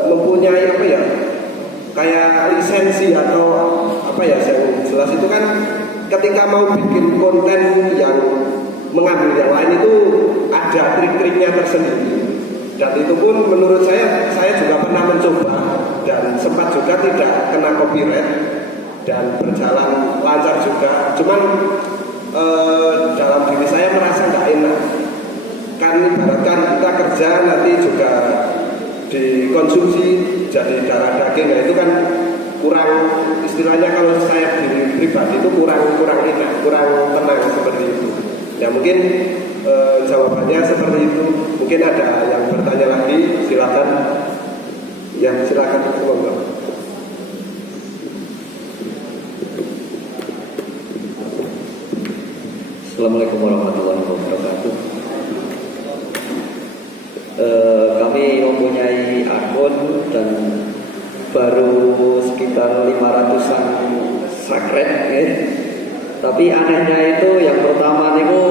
mempunyai kayak lisensi atau yang jelas itu kan ketika mau bikin konten yang mengambil yang lain itu ada trik-triknya tersendiri. Dan itu pun menurut saya juga pernah mencoba dan sempat juga tidak kena copyright dan berjalan lancar juga. Cuman dalam diri saya merasa nggak enak. Kan ibaratkan kita kerja nanti juga dikonsumsi jadi darah daging, nah itu kan kurang, istilahnya kalau saya diri pribadi itu kurang enak, kurang tenang seperti itu. Ya mungkin jawabannya seperti itu. Mungkin ada yang bertanya lagi, silakan. Ya silakan semoga. Assalamualaikum warahmatullahi wabarakatuh. Kami mempunyai akun dan baru sekitar 500-an subscribe ya. Tapi anehnya itu yang pertama itu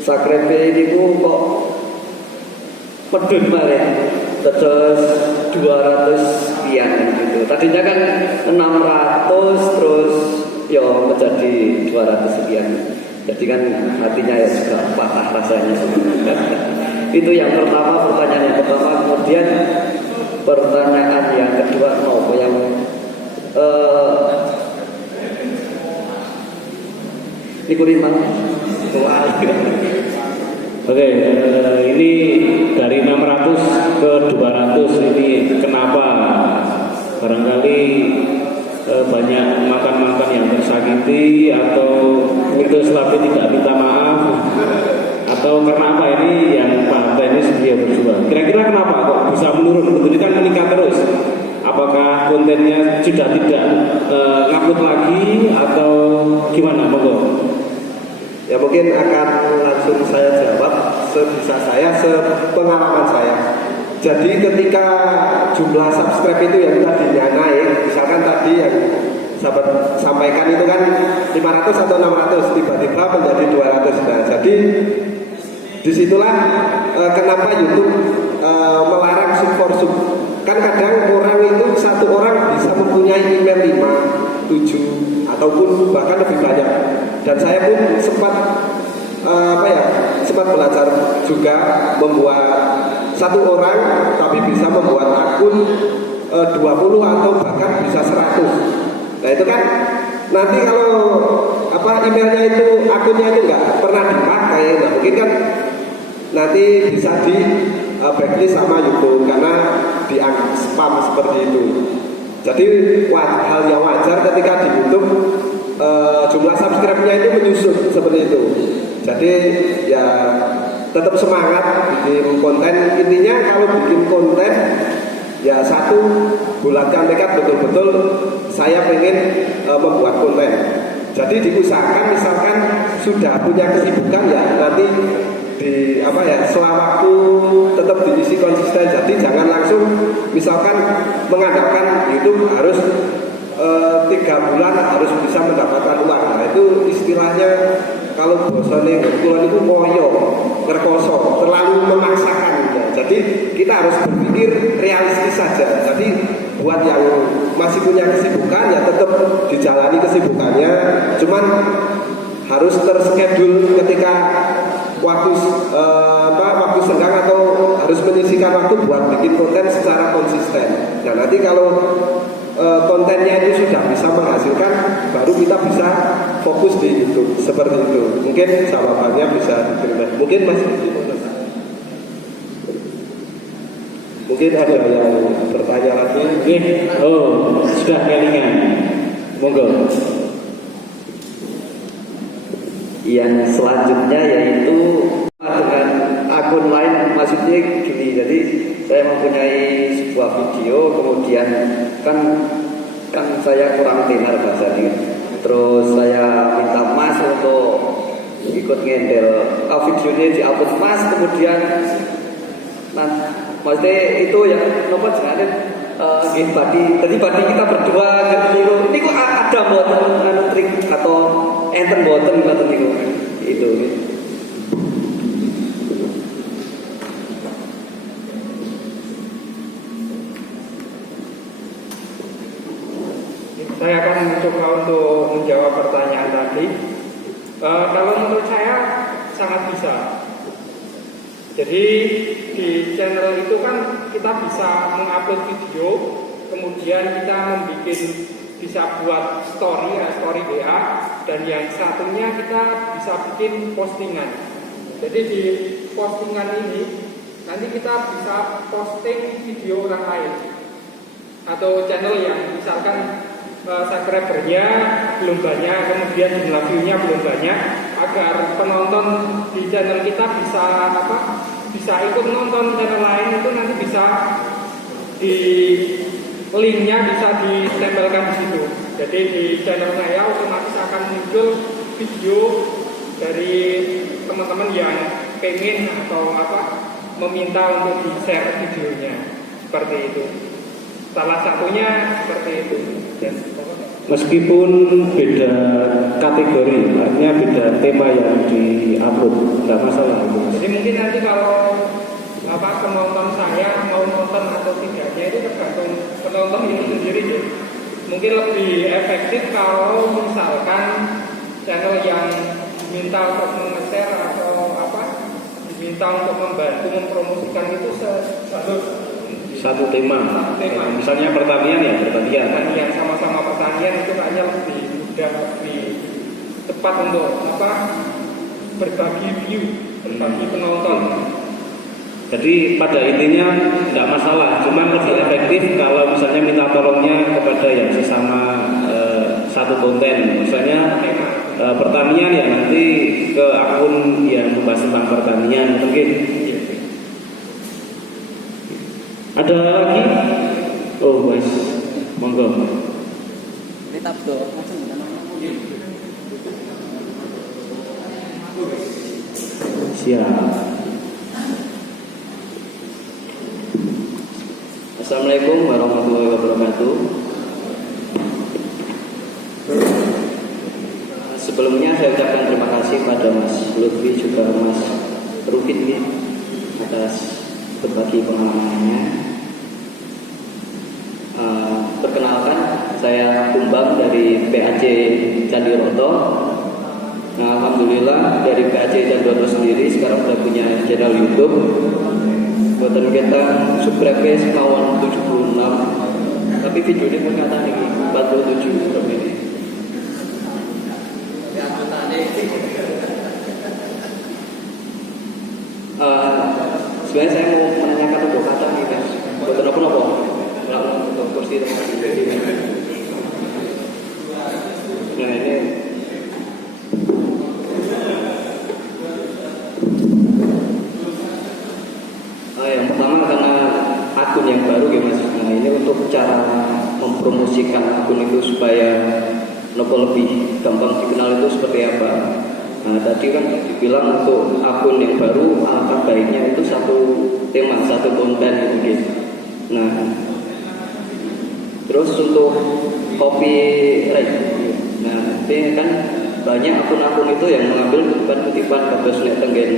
subscribe itu kok pedun kemarin terus 200 sekian gitu. Tadinya kan 600 terus ya menjadi 200 sekian. Jadi kan hatinya ya juga patah rasanya. Itu yang pertama, pertanyaan yang pertama. Kemudian pertanyaan yang kedua, yang dikurimang. Oke, ini dari 600 ke 200 ini kenapa? Barangkali banyak makan-makan yang tersakiti atau putus tapi tidak minta maaf, atau karena apa ini yang Pak Tenis dia berjuang? Kira-kira kenapa kok bisa menurun? Betul kan meningkat terus? Apakah kontennya sudah tidak ngupload lagi atau gimana, monggo? Ya mungkin akan langsung saya jawab sebisa saya, sepengalaman saya. Jadi ketika jumlah subscribe itu yang tadinya naik, misalkan tadi yang sahabat sampaikan itu kan 500 atau 600, tiba-tiba menjadi 200. Nah, jadi disitulah kenapa YouTube melarang sub for sub. Kan kadang orang itu satu orang bisa mempunyai email 5, 7 ataupun bahkan lebih banyak. Dan saya pun sempat sempat belajar juga membuat satu orang tapi bisa membuat akun 20 atau bahkan bisa 100. Nah itu kan nanti kalau emailnya itu akunnya itu nggak pernah dipakai, nah mungkin kan nanti bisa di blacklist sama YouTube karena dianggap spam seperti itu. Jadi hal yang wajar ketika di YouTube jumlah subscribe-nya itu menyusut seperti itu. Jadi ya tetap semangat bikin konten. Intinya kalau bikin konten ya satu, bulatkan tekad betul-betul saya pengen membuat konten. Jadi diusahakan misalkan sudah punya kesibukan ya nanti di sela waktu tetap diisi konsisten. Jadi jangan langsung misalkan mengandalkan YouTube harus 3 bulan harus bisa mendapatkan uang. Nah itu istilahnya kalau bosone kulon itu moyo, kerkoso, terlalu memaksakan ya. Jadi kita harus berpikir realistis saja. Jadi buat yang masih punya kesibukan ya tetap dijalani kesibukannya, cuman harus terschedule ketika waktu senggang atau harus menyisihkan waktu buat bikin konten secara konsisten. Nah nanti kalau kontennya itu sudah bisa menghasilkan, baru kita bisa fokus di YouTube seperti itu. Mungkin jawabannya bisa diterima. Mungkin masih mungkin ada yang bertanya lagi. Oh, sudah kelingan. Monggo. Yang selanjutnya yaitu dengan akun lain, maksudnya gini. Jadi saya mempunyai sebuah video, kemudian kan saya kurang tenar bahasa ini. Terus saya minta Mas untuk ikut ngendel videonya di upload Mas, kemudian maksudnya itu yang nomor jenenge tadi kita berdua gitu. Ini kok ada mboten trik atau enten mboten niku itu. Saya akan mencoba untuk menjawab pertanyaan tadi. Kalau menurut saya sangat bisa. Jadi di channel itu kan kita bisa mengupload video, kemudian kita bisa buat story WA, dan yang satunya kita bisa bikin postingan. Jadi di postingan ini nanti kita bisa posting video orang lain atau channel yang misalkan subscribernya belum banyak, kemudian jumlah view-nya belum banyak, agar penonton di channel kita bisa ikut nonton channel lain, itu nanti bisa di linknya bisa ditempelkan di situ. Jadi di channel saya otomatis akan muncul video dari teman-teman yang pengen atau meminta untuk di-share videonya, seperti itu. Salah satunya seperti itu. Meskipun beda kategori, artinya beda tema yang di-upload, nggak masalah. Jadi mungkin nanti kalau penonton saya mau nonton atau tidaknya itu tergantung penonton itu sendiri ya. Mungkin lebih efektif kalau misalkan channel yang diminta untuk nge-share atau diminta untuk membantu mempromosikan itu satu tema. Misalnya pertanian ya pertanian sama-sama pertanian itu kayaknya lebih mudah, lebih tepat untuk berbagi view, berbagi penonton. Jadi pada intinya nggak masalah, cuman lebih efektif kalau misalnya minta tolongnya kepada yang sesama satu konten. Misalnya pertanian ya nanti ke akun yang membahas tentang pertanian mungkin. Ada lagi? Oh, guys, monggo. Siap. Assalamualaikum warahmatullahi wabarakatuh. Sebelumnya saya ucapkan terima kasih pada Mas Lutfi juga Mas Rufin atas berbagi pengalamannya. Perkenalkan, saya Kumbang dari PAJ Candi Roto. Nah, alhamdulillah dari PAJ Candi Roto sendiri sekarang sudah punya channel YouTube. Buatan kita subscribe kawan 76, tapi video ini ternyata nih 47 berapa ini. Sebenarnya saya mau menanyakan untuk kata nih Mas. Buatan apa? Untuk kursi tempat. Nah ini Yang pertama karena akun yang baru ya Mas. Nah ini untuk cara mempromosikan akun itu supaya lebih gampang dikenal itu seperti apa. Nah tadi kan dibilang untuk akun yang baru alangkah baiknya itu satu tema, satu konten gitu. Nah terus untuk copyright, nah ini kan banyak akun-akun itu yang mengambil kutipan-kutipan kados nek tenggen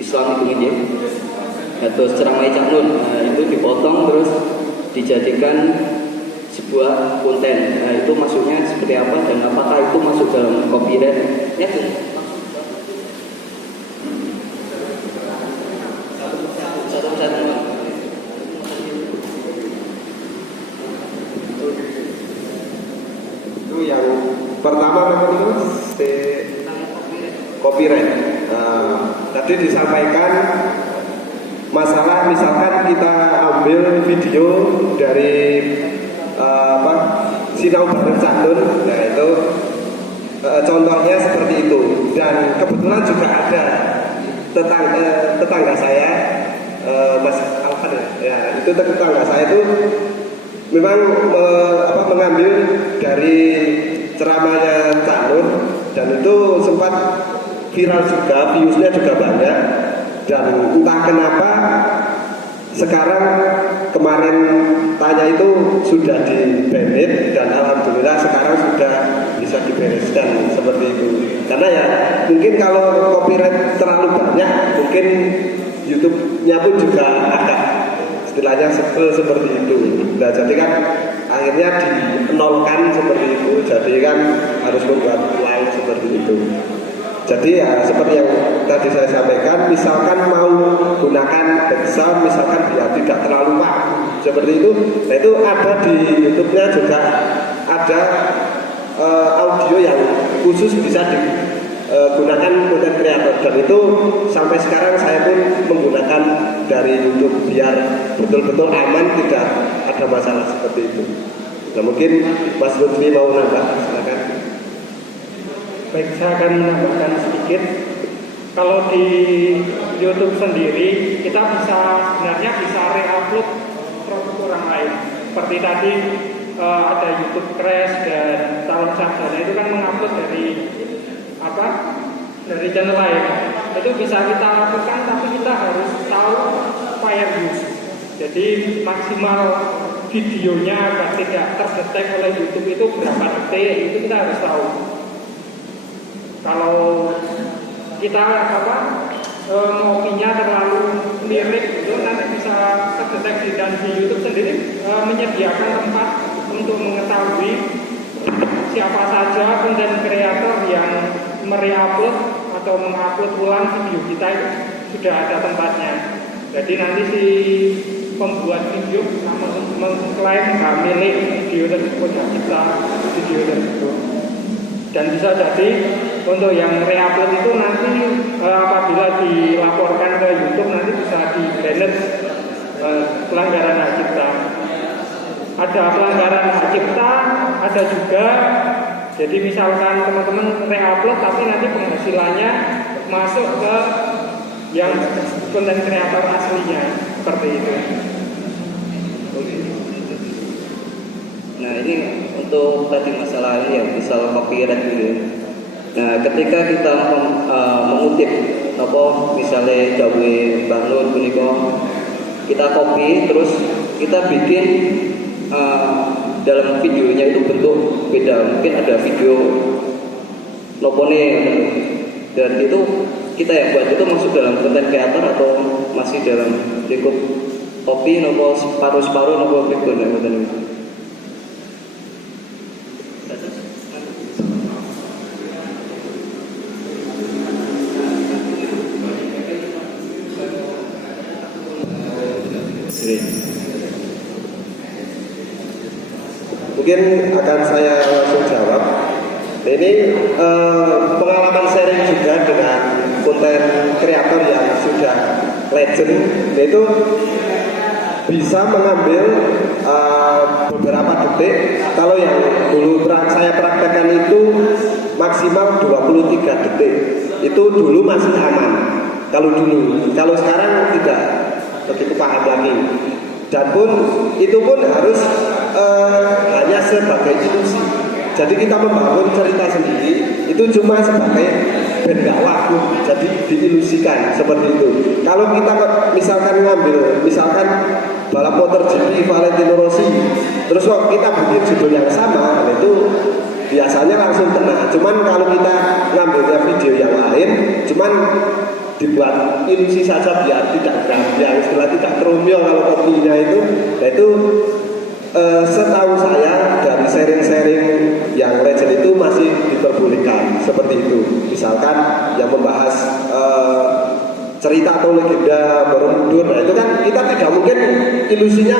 Islamic ini ya. Kados ceramah Cak Nun, nah itu dipotong terus dijadikan sebuah konten. Nah itu maksudnya seperti apa dan apakah itu masuk dalam copyright? Ya tuh. Itu yang pertama memang itu copyright. Tadi disampaikan masalah misalkan kita ambil video dari Sinau Bareng Cak Nun, nah itu contohnya seperti itu. Dan kebetulan juga ada tetangga saya, Mas Alfan ya, itu tetangga saya itu memang mengambil dari ceramahnya Cak Nun dan itu sempat viral juga, viewsnya juga banyak. Dan entah kenapa sekarang kemarin tanya itu sudah di-banned dan alhamdulillah sekarang sudah bisa dibereskan seperti itu. Karena ya mungkin kalau copyright terlalu banyak mungkin YouTube-nya pun juga agak istilahnya seperti itu. Nah jadi kan akhirnya dinolkan seperti itu. Jadi kan harus membuat ulang seperti itu. Jadi ya seperti yang tadi saya sampaikan, misalkan mau gunakan background, misalkan biar tidak terlalu waku seperti itu, nah itu ada di YouTube-nya juga ada audio yang khusus bisa digunakan konten kreator dan itu sampai sekarang saya pun menggunakan dari YouTube biar betul-betul aman, tidak ada masalah seperti itu. Nah mungkin Mas Lutfi mau nambah, silakan. Baik, saya akan menambahkan sedikit. Kalau di YouTube sendiri, kita sebenarnya bisa re-upload produk orang lain. Seperti tadi ada YouTube Crash dan Calon Sarjana itu kan mengupload dari channel lain. Itu bisa kita lakukan, tapi kita harus tahu fair use. Jadi maksimal videonya agar tidak terdetek oleh YouTube itu berapa detik, itu kita harus tahu. Kalau kita ngopinya terlalu lirik itu nanti bisa terdeteksi dan di YouTube sendiri menyediakan tempat untuk mengetahui siapa saja konten kreator yang mereupload atau mengupload ulang video kita itu sudah ada tempatnya. Jadi nanti si pembuat video mengklaim hak milik video tersebut, hak cipta video tersebut. Dan bisa jadi untuk yang re-upload itu nanti apabila dilaporkan ke YouTube nanti bisa di-banned pelanggaran hak cipta. Ada pelanggaran hak cipta, ada juga. Jadi misalkan teman-teman re-upload tapi nanti penghasilannya masuk ke yang konten kreator aslinya, seperti itu. Nah ini untuk tadi masalah ini ya, misal copyright gitu ya. Nah ketika kita mengutip misalnya Jawa Bangun punika kita copy terus kita bikin dalam videonya itu bentuk beda, mungkin ada video nopone dan itu kita yang buat itu masuk dalam konten kreator atau masih dalam lingkup copy nopo separuh nopo berikut dan mungkin akan saya langsung jawab. Ini pengalaman sharing juga dengan konten kreator yang sudah legend, yaitu bisa mengambil beberapa detik. Kalau yang dulu saya praktekkan itu maksimal 23 detik. Itu dulu masih aman. Kalau sekarang tidak. begitu paham lagi. Dan pun itu pun harus hanya sebagai ilusi. Jadi kita membangun cerita sendiri itu cuma sebagai benda waktu, jadi diilusikan seperti itu. Kalau kita misalkan ngambil, misalkan balap motor GP Valentino Rossi, terus kok kita bikin judul yang sama, itu biasanya langsung kena. Cuman kalau kita ngambilnya video yang lain, cuman dibuat ilusi saja biar tidak gamblang, istilah tidak terumil kalau kopinya itu, yaitu setahu saya dari sharing-sharing yang legend itu masih diperbolehkan seperti itu. Misalkan yang membahas cerita atau legenda Borobudur, nah itu kan kita tidak mungkin ilusinya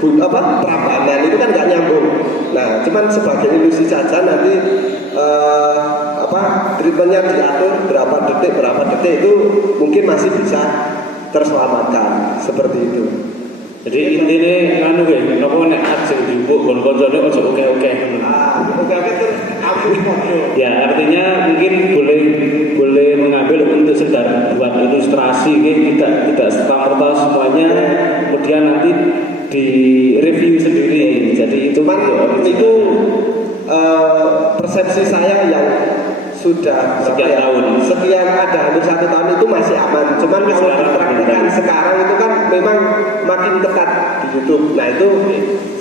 Prambanan itu kan nggak nyambung. Nah, cuman sebagai ilusi saja nanti treatmentnya diatur berapa detik itu mungkin masih bisa terselamatkan seperti itu. Jadi intinya anu nggih, napa nek ajeng dimbuk kon-koncone aja oke-oke. Oke itu aku Ya, artinya mungkin boleh mengambil untuk sekedar buat ilustrasi, tidak serta-merta semuanya kemudian nanti di review sendiri. Jadi itu itu persepsi saya yang sudah sekian tahun, sekian ada hampir 1 tahun itu masih aman. Cuman kalau dipraktikkan sekarang itu kan memang makin ketat di YouTube. Nah itu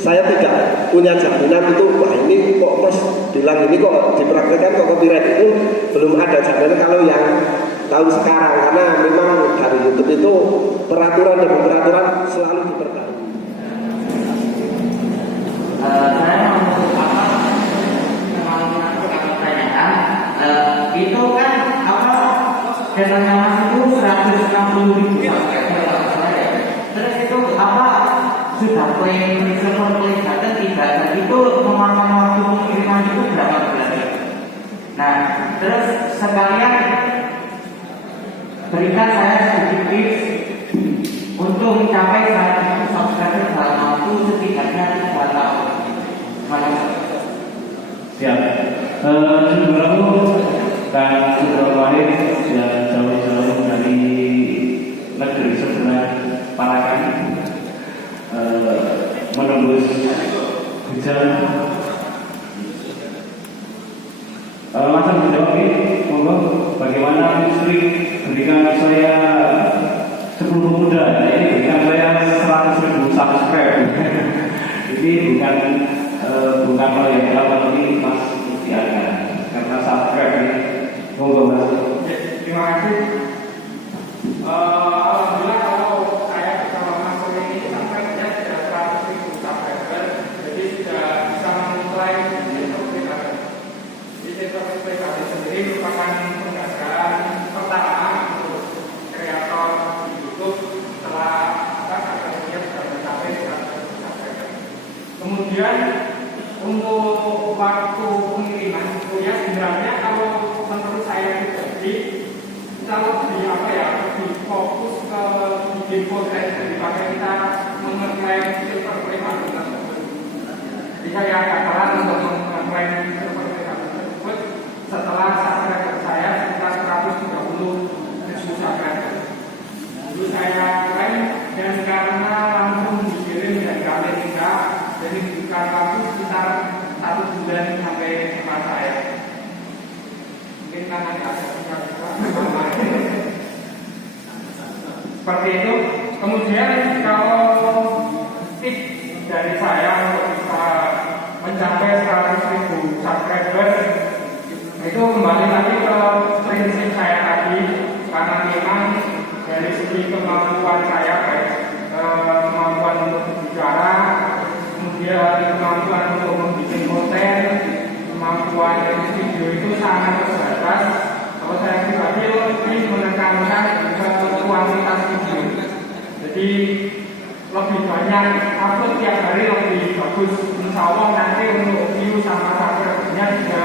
saya tidak punya jaminan itu, wah ini kok Mas bilang ini kok dipraktikkan kok copyright, itu belum ada jaminan kalau yang tahun sekarang, karena memang dari YouTube itu peraturan demi peraturan selalu diperbarui. Saya itu kan channelnya Mas itu 160.000 terus itu sudah play button tidak, dan itu memakan waktu pengiriman itu berapa bulan? Nah, terus sekalian berikan saya sedikit tips untuk mencapai 100 subscriber dalam waktu setidaknya 3 tahun. Siap. Sebelum aku kan kemarin sudah jauh-jauh dari negeri sebelah Parakan menembus hujan. Macam menjawab ini, monggo bagaimana istri berikan saya 10 muda, ini berikan saya 100.000 subscribe. Ini bukan proyek apa ini Mas Tiaga, karena subscribe ini. Monggo Mas. Terima kasih. Alhamdulillah kalau saya bersama Mas ini sampai sudah 100.000 subscriber, jadi sudah bisa memulai sektor PKB sendiri merupakan penghargaan pertama untuk kreator di YouTube setelah karirnya sudah mencapai 100.000 subscriber. Kemudian untuk waktu pengiriman itu ya sebenarnya kalau menurut saya pribadi kita lebih fokus ke bikin konten daripada kita mengeklaim server pribadi tersebut. Jadi saya agak pelan untuk mengeklaim server pribadi tersebut setelah subscriber saya sekitar 130.000 subscriber. Lalu saya klaim, dan karena langsung dikirim dari Amerika, jadi bukan waktu sekitar 1 bulan sampai tempat saya. Mungkin karena ada seperti itu. Kemudian kalau tips dari saya untuk bisa mencapai 100.000 subscriber itu kembali lagi ke prinsip saya tadi, karena memang dari segi kemampuan saya baik kemampuan untuk berbicara, kemudian kemampuan untuk membuat konten, kemampuan video itu sangat terbatas. Kalau saya pribadi lebih menekankan ke kuantitas video. Jadi lebih banyak upload tiap hari lebih bagus. Insya Allah nanti untuk view sama subscribernya juga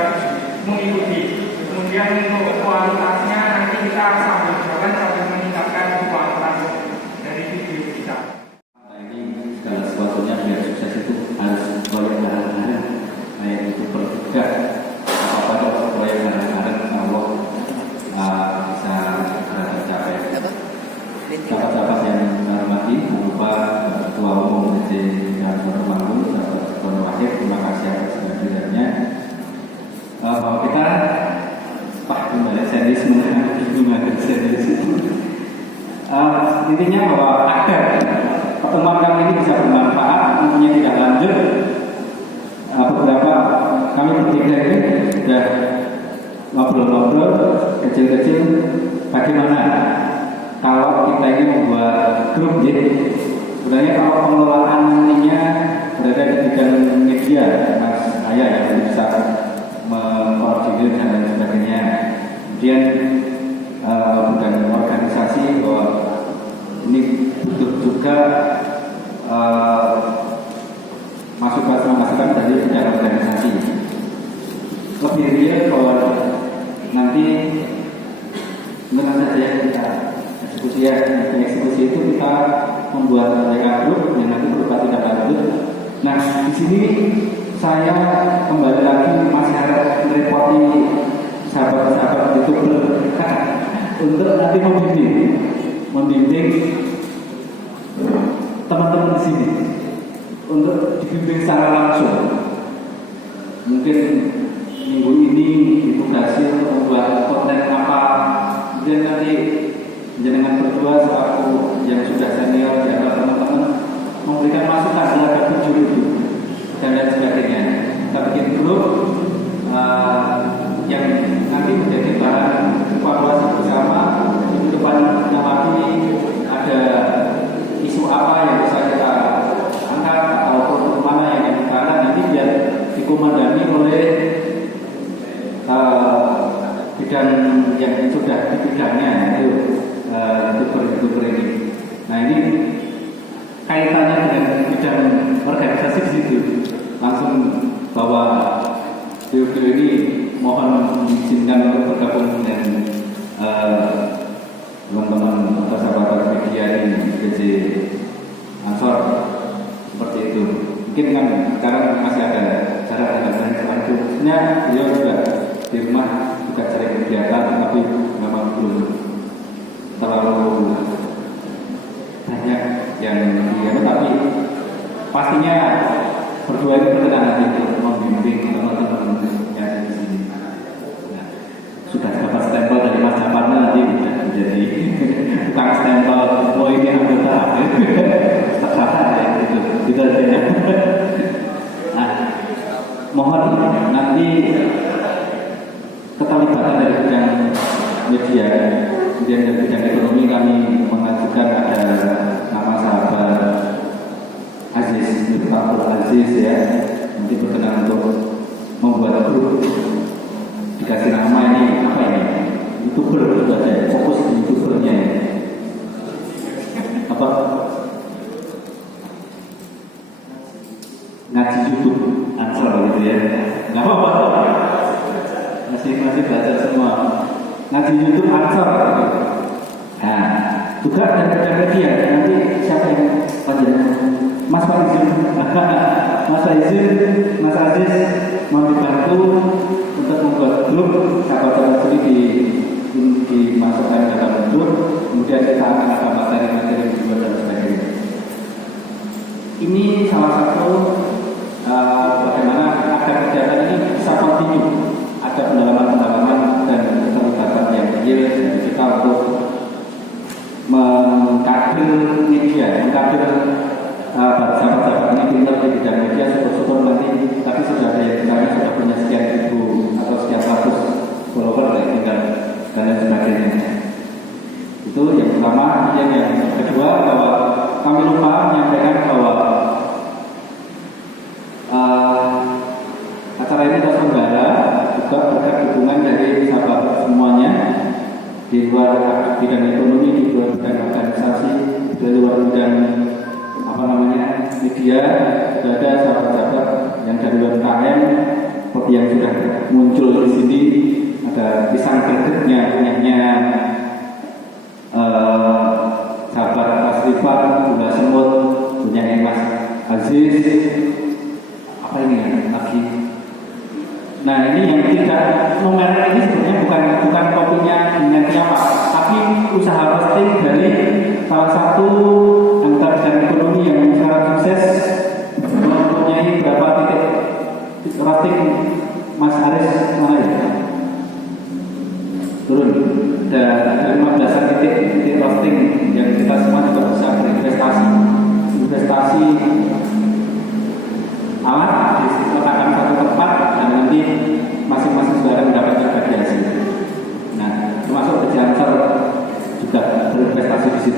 mengikuti. Kemudian untuk kualitasnya nanti kita sambil jalan sambil meningkatkan kualitas dari video kita. Ini segala sesuatunya biar sukses itu harus proyek bareng-bareng, kayak itu bergerak apa-apa proyek bareng-bareng, Allah bisa segera tercapai. Sahabat-sahabat yang saya hormati, Bidang Temanggung, sahabat Tuan Wahid, terima kasih atas kehadirannya. Bahwa kita Pak kembali serius mengenai hubungan serius itu. Intinya bahwa agar pertemuan kali ini bisa bermanfaat, tentunya tidak lanjut. Beberapa kami bertiga ini sudah ngobrol-ngobrol kecil-kecil bagaimana kalau kita ini membuat grup ya. Sebenarnya kalau pengelolaan nantinya berada di bidang media, Mas Ayah yang bisa mengkoordinir dan lain sebagainya. Kemudian bidang organisasi bahwa ini butuh juga masukan dari bidang organisasi. Lebih real bahwa nanti benar saja kita eksekusi itu kita membuat mereka grup yang nanti berupa tidak lanjut. Nah di sini saya kembali lagi masih harus merepoti sahabat-sahabat YouTuber untuk nanti membimbing teman-teman di sini untuk dibimbing secara langsung. Mungkin minggu ini ditugasi untuk membuat konten apa, kemudian nanti jenengan berdua selaku yang sudah senior di antara teman-teman memberikan masukan terhadap video itu dan lain sebagainya. Kita bikin grup yang nanti menjadi bahan evaluasi bersama di depan nanti ada isu apa yang bisa kita angkat atau mana yang dibahas nanti biar dikomandani oleh bidang yang sudah di bidangnya itu youtuber ini. Nah ini kaitannya dengan bidang organisasi di situ. Langsung bahwa video ini mohon diizinkan untuk bergabung dengan teman-teman atau sahabat media di GC Ansor seperti itu. Mungkin kan sekarang masih ada cara dengan selanjutnya beliau juga di rumah juga cari kegiatan tapi memang belum terlalu banyak yang dia, tapi pastinya berdua ini berkenan nanti untuk membimbing teman-teman yang di sini. Nah, sudah dapat stempel dari Mas Japarna nanti menjadi tukang stempel. Oh ini anggota, tercatat ya gitu aja. Nah, mohon nanti keterlibatan dari bidang media, kemudian dari bidang ekonomi kami mengajukan ada nama sahabat Aziz, Miftahul Aziz ya, nanti berkenan untuk membuat grup, dikasih nama ini apa ini? YouTuber itu aja, fokus di YouTubernya ya. Apa? Ngaji YouTube Ansor gitu ya. Nggak apa-apa. Masih belajar semua. Ngaji YouTube Ansor. Nah, juga dari bidang media. Nanti siapa yang panjang? Mas Faizul, Mas Aziz mau dibantu untuk membuat grup sahabat-sahabat sendiri dimasukkan dalam grup. Kemudian kita akan ada materi-materi juga dan sebagainya. Ini salah satu bagaimana agar kegiatan ini bisa kontinu, ada pendalaman-pendalaman dan keterlibatan yang real dari kita untuk mengkader media, mengkader sahabat-sahabat ini pintar di bidang media, syukur-syukur nanti, tapi sudah ada yang misalnya sudah punya sekian ribu atau sekian ratus follower dan lain sebagainya. Itu yang pertama. Yang kedua bahwa kami lupa menyampaikan bahwa acara ini terselenggara juga berkat dukungan dari sahabat semuanya di luar bidang ekonomi, di luar bidang organisasi, di luar bidang media. Sudah ada sahabat-sahabat yang dari UMKM seperti yang sudah muncul di sini. Ada pisang gregetnya punyanya sahabat Mas Rifan, gula semut punya Mas Aziz. Apa ini lagi? Nah ini yang tidak nomer ini sebenarnya bukan kopinya dengan siapa, tapi usaha pasti dari salah satu antar bidang ekonomi yang sangat sukses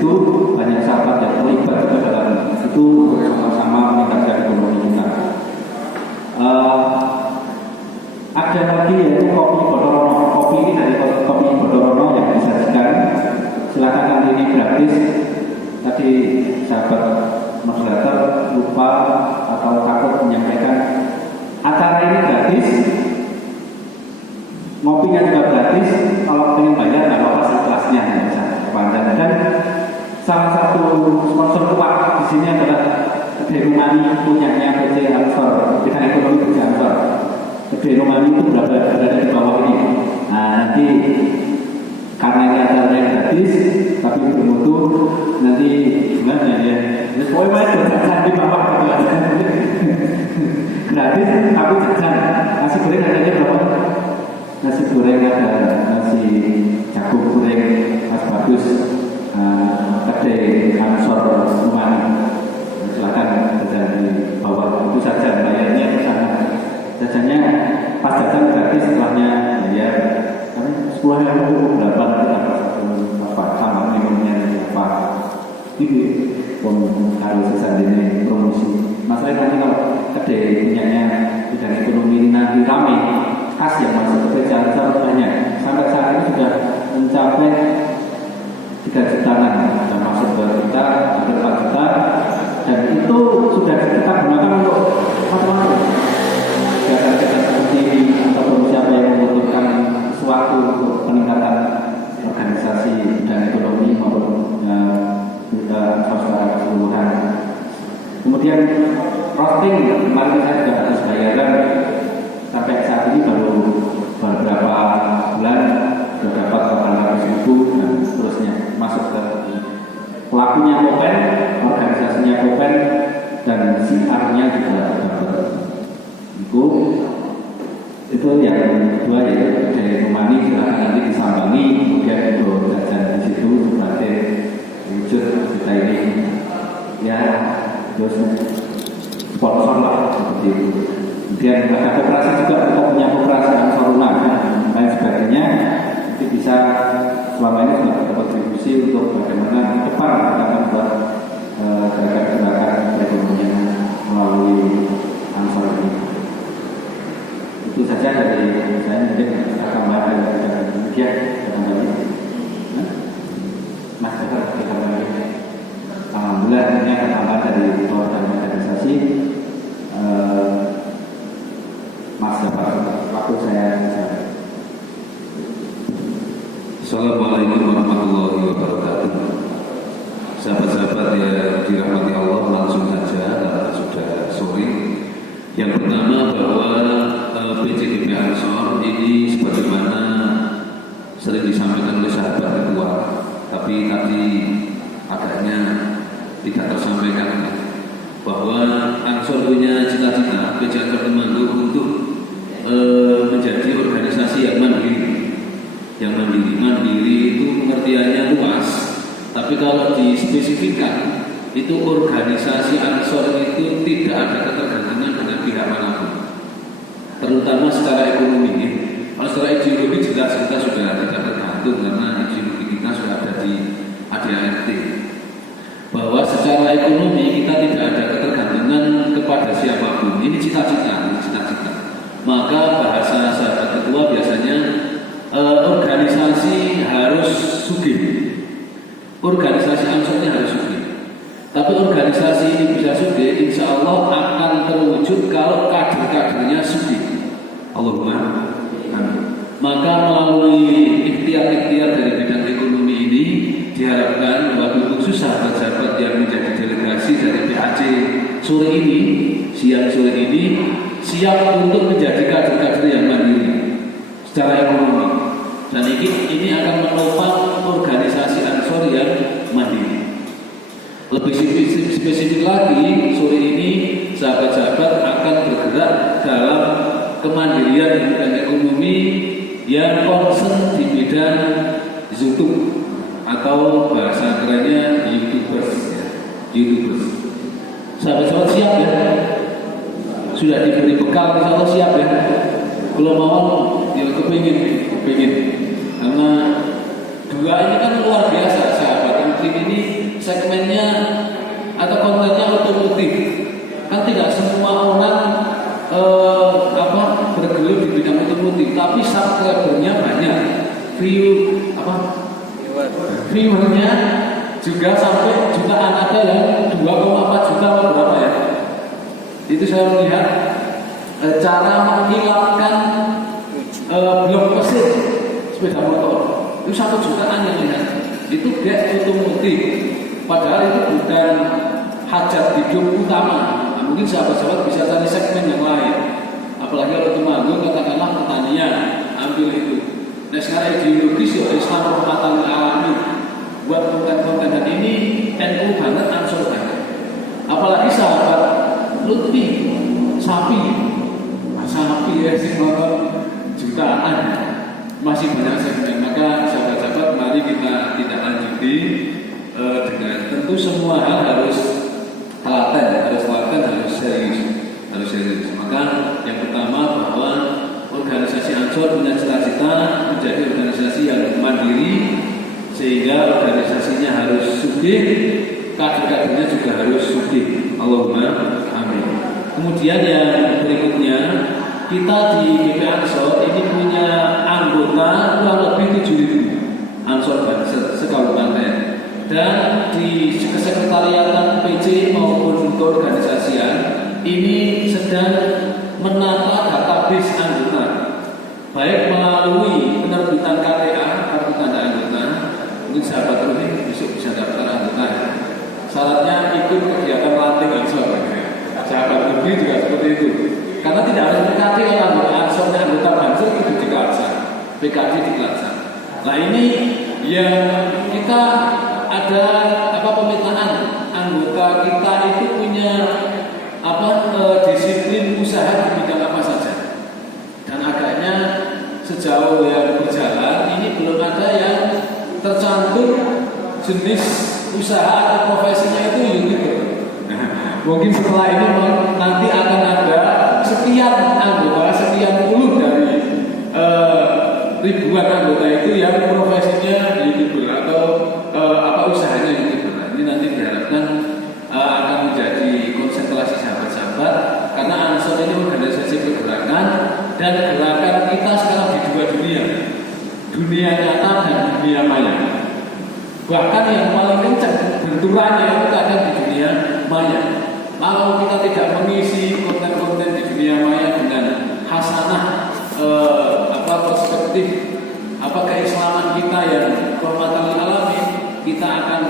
itu banyak sahabat yang terlibat juga dalam itu untuk sama-sama meningkatkan ekonomi kita. Ada lagi yaitu kopi Bodorono. Kopi ini dari kopi Bodorono yang disajikan. Silakan nanti ini gratis. Tadi sahabat moderator lupa atau takut menyampaikan acara ini gratis, ngopinya juga gratis. Kalau ingin bayar nggak apa-apa sih kelasnya bisa panjang. Dan salah satu sponsor kuat di sini adalah Derumani punyanya PC Ansor, bidang ekonomi PC Ansor. Derumani itu berada di bawah ini. Nah nanti karena ini acaranya gratis tapi bermutu, nanti gimana ya? Pokoknya main jajan di bawah gitu aja. Gratis tapi jajan. Nasi goreng harganya berapa? Nasi goreng ada nasi jagung goreng mas bagus, kedai Ansor Rumani. Silakan jajan di bawah itu saja, bayarnya di sana. Jajannya pas jajan gratis, setelahnya bayar. 10.000 berapa apa tambah minumnya apa ini pun harus sesandini promosi. Masalahnya nanti kalau kedai punyanya bidang ekonomi ini nanti rame, khas yang masuk ke Jansor banyak. Sampai saat ini sudah mencapai 3 jutaan yang masuk ke kita, hampir 4 juta, dan itu sudah kita gunakan untuk macam-macam. Kegiatan-kegiatan seperti ini ataupun siapa yang membutuhkan sesuatu untuk peningkatan organisasi bidang ekonomi maupun secara keseluruhan. Kemudian roasting kemarin saya sudah harus bayaran sampai saat ini baru beberapa bulan sudah dapat 800.000 dan seterusnya masuk ke pelakunya Kopen, organisasinya Kopen, dan siarnya juga dapat. Itu yang kedua yaitu dari Rumani, silahkan nanti disambangi, kemudian untuk jajan di situ sebagai wujud kita ini ya, terus sponsor lah seperti itu. Kemudian ada koperasi juga, kita punya koperasi Ansor Rumah dan lain sebagainya. Nanti bisa selama ini sudah berkontribusi untuk bagaimana ke depan kita akan buat gerakan-gerakan perekonomian melalui Ansor ini. Itu saja dari saya, mungkin akan bahas dan kemudian kembali. Mas Jafar kita kembali. Alhamdulillah ini akan tambah dari keluarga organisasi. Mas Jafar, waktu saya. Assalamualaikum warahmatullahi wabarakatuh. Sahabat-sahabat yang dirahmati Allah, langsung saja karena sudah sore. Yang pertama bahwa PCGP Ansor ini sebagaimana sering disampaikan oleh sahabat ketua, tapi tadi agaknya tidak tersampaikan bahwa Ansor punya cita-cita PCGP Ansor Temanggung untuk menjadi organisasi yang mandiri. Yang mandiri itu pengertiannya luas, tapi kalau dispesifikkan itu organisasi Ansor itu tidak ada ketergantungan dengan pihak manapun, terutama secara ekonomi. Kalau secara ideologi jelas kita sudah tidak tergantung karena ideologi kita sudah ada di ADART. Bahwa secara ekonomi kita tidak ada ketergantungan kepada siapapun. Ini cita-cita. Maka bahasa sahabat ketua biasanya organisasi harus sugih. Organisasi Ansornya harus sugih. Tapi organisasi ini bisa sugih, insya Allah akan terwujud kalau kader-kadernya sugih. Allahumma amin. Maka melalui ikhtiar-ikhtiar dari bidang ekonomi ini diharapkan bahwa khusus sahabat-sahabat yang menjadi delegasi dari PAC sore ini, siang sore ini siap untuk menjadi kader-kader yang mandiri secara ekonomi. Dan ini akan menopang organisasi Ansor yang mandiri. Lebih spesifik lagi, sore ini sahabat-sahabat akan bergerak dalam kemandirian di bidang ekonomi yang concern di bidang YouTube atau bahasa kerennya YouTubers. Sahabat-sahabat siap ya? Sudah diberi bekal, insya Allah siap ya? Kalau mau ya kepingin. Karena dua ini kan luar biasa sahabat. Mungkin ini segmennya atau kontennya otomotif. Kan tidak semua orang bergelut di bidang otomotif, tapi subscribernya banyak, viewernya juga sampai jutaan, ada yang 2,4 juta atau berapa ya. Itu saya melihat cara menghilangkan blok mesin sepeda motor itu 1 jutaan yang lihat. Itu gak otomotif, padahal itu bukan hajat hidup utama. Nah, mungkin sahabat-sahabat bisa cari segmen yang lain. Apalagi kalau Temanggung katakanlah pertanian, ambil itu. Nah sekarang ideologis ya Islam rahmatan lil alamin, buat konten-konten dan ini NU banget, Ansor banget. Apalagi sahabat Lutfi sapi ya sih nonton jutaan, masih banyak segmen. Maka sahabat-sahabat mari kita tidak lanjuti dengan tentu semua hal harus telaten, harus serius. Maka yang pertama bahwa organisasi Ansor punya cita-cita menjadi organisasi yang mandiri, sehingga organisasinya harus sugih, kader-kadernya juga harus sugih. Allahumma amin. Kemudian yang berikutnya, kita di GP Ansor ini punya anggota kurang lebih 7.000 Ansor Banser sekabupaten, dan di kesekretariatan PC maupun keorganisasian ini sedang menata database anggota, baik melalui penerbitan KTA kartu tanda anggota. Mungkin sahabat Ruhin besok bisa daftar anggota. Syaratnya ikut kegiatan latih Ansor. Sahabat Ruhin juga seperti itu. Karena tidak harus PKD kalau anggota Banser itu dikelarsan, PKD dikelarsan. Nah ini yang kita ada pemetaan anggota kita itu punya disiplin usaha di bidang apa saja. Dan agaknya sejauh yang berjalan ini belum ada yang tercantum jenis usaha atau profesinya itu YouTuber. Mungkin setelah ini nanti akan ada sekian anggota, sekian puluh dari ribuan anggota itu yang profesinya YouTuber atau usahanya YouTuber. Ini nanti diharapkan akan menjadi konsentrasi sahabat-sahabat, karena Ansor ini organisasi pergerakan, dan gerakan kita sekarang di dua dunia nyata dan dunia maya. Bahkan yang paling kencang benturannya itu kadang di dunia maya. Kalau kita tidak mengisi konten-konten di dunia maya dengan hasanah perspektif keislaman kita yang rahmatan lil alamin, kita akan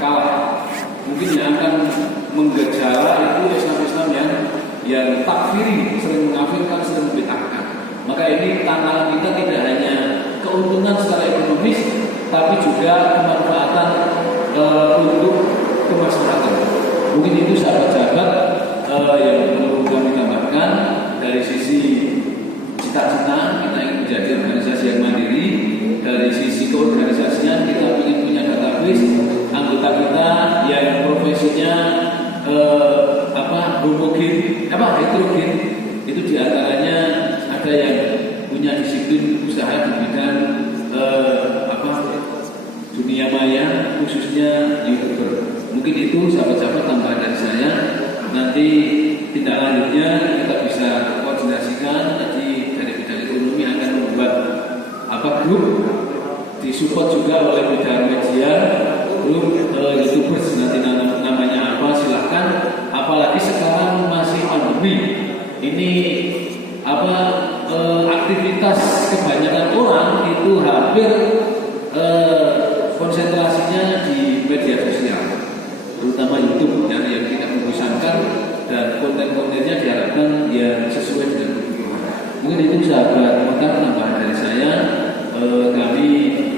kalah. Mungkin yang akan menggejala itu Islam yang takfiri, sering mengafirkan, sering membid'ahkan. Maka ini tantangan kita tidak hanya keuntungan secara ekonomis, tapi juga kemanfaatan untuk kemaslahatan. Mungkin itu sahabat-sahabat yang perlu kami tambahkan. Dari sisi cita-cita kita ingin menjadi organisasi yang mandiri, dari sisi keorganisasian kita ingin punya database anggota kita yang profesinya heterogen. Itu diantaranya ada yang punya disiplin usaha di bidang dunia maya, khususnya YouTuber. Mungkin itu sahabat-sahabat tambahan dari saya. Nanti tindak lanjutnya kita bisa koordinasikan. Jadi dari bidang ekonomi akan membuat grup, disupport juga oleh bidang media, grup YouTubers, nanti namanya apa silahkan. Apalagi sekarang masih pandemi, ini aktivitas kebanyakan orang itu hampir konsentrasinya di media sosial, terutama YouTube yang tidak membosankan, dan konten-kontennya diharapkan yang sesuai dengan kebutuhan. Mungkin itu sahabat maka tambahan dari saya. Kami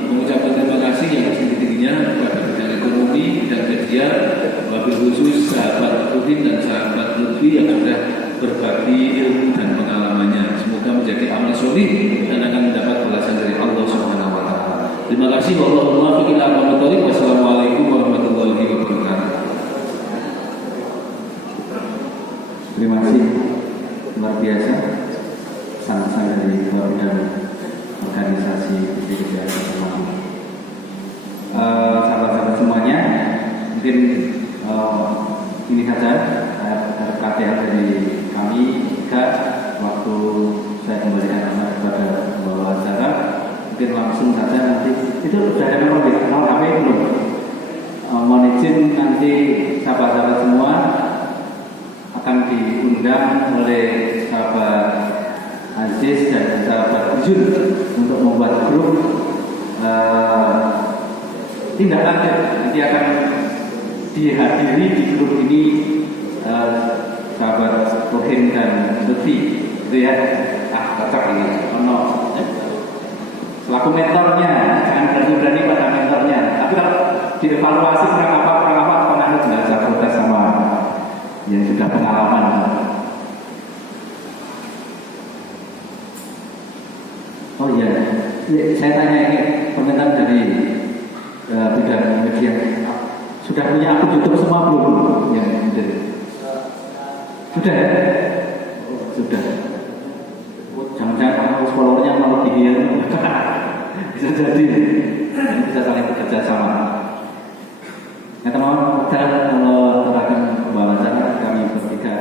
mengucapkan terima kasih yang setinggi-tingginya kepada bidang ekonomi, bidang media, wabil khusus sahabat Rudin dan sahabat Lutfi yang sudah berbagi ilmu dan pengalamannya. Semoga menjadi amal solih dan akan mendapat balasan dari Allah Subhanahu wa taala. Terima kasih. Wassalamualaikum warahmatullahi wabarakatuh. Terima kasih luar biasa sangat-sangat dari Ketua Bidang Organisasi PDIP Temanggung. Sahabat-sahabat semuanya, mungkin ini saja RKTL dari kami jika waktu saya kembalikan kepada pembawa acara, mungkin langsung saja nanti itu sudah ada nomor HP belum? Mohon izin nanti sahabat-sahabat semua akan diundang oleh sahabat Aziz dan sahabat Jun untuk membuat grup tindak lanjut. Nanti akan dihadiri di grup ini sahabat Rohin dan Lutfi, itu ya. Cocok ini. Selaku mentornya, jangan berani-berani pada mentornya. Tapi kalau dievaluasi kurang apa penganut nggak usah protes sama yang sudah pengalaman. Oh iya, saya tanya ini komentar dari bidang media. Sudah punya akun YouTube semua belum? Ya, sudah ya? Oh, sudah. Jangan-jangan followernya mau dihian. Bisa jadi, bisa saling bekerja sama. Ya teman-teman, kalau terangkan pembahasan acara kami bertiga.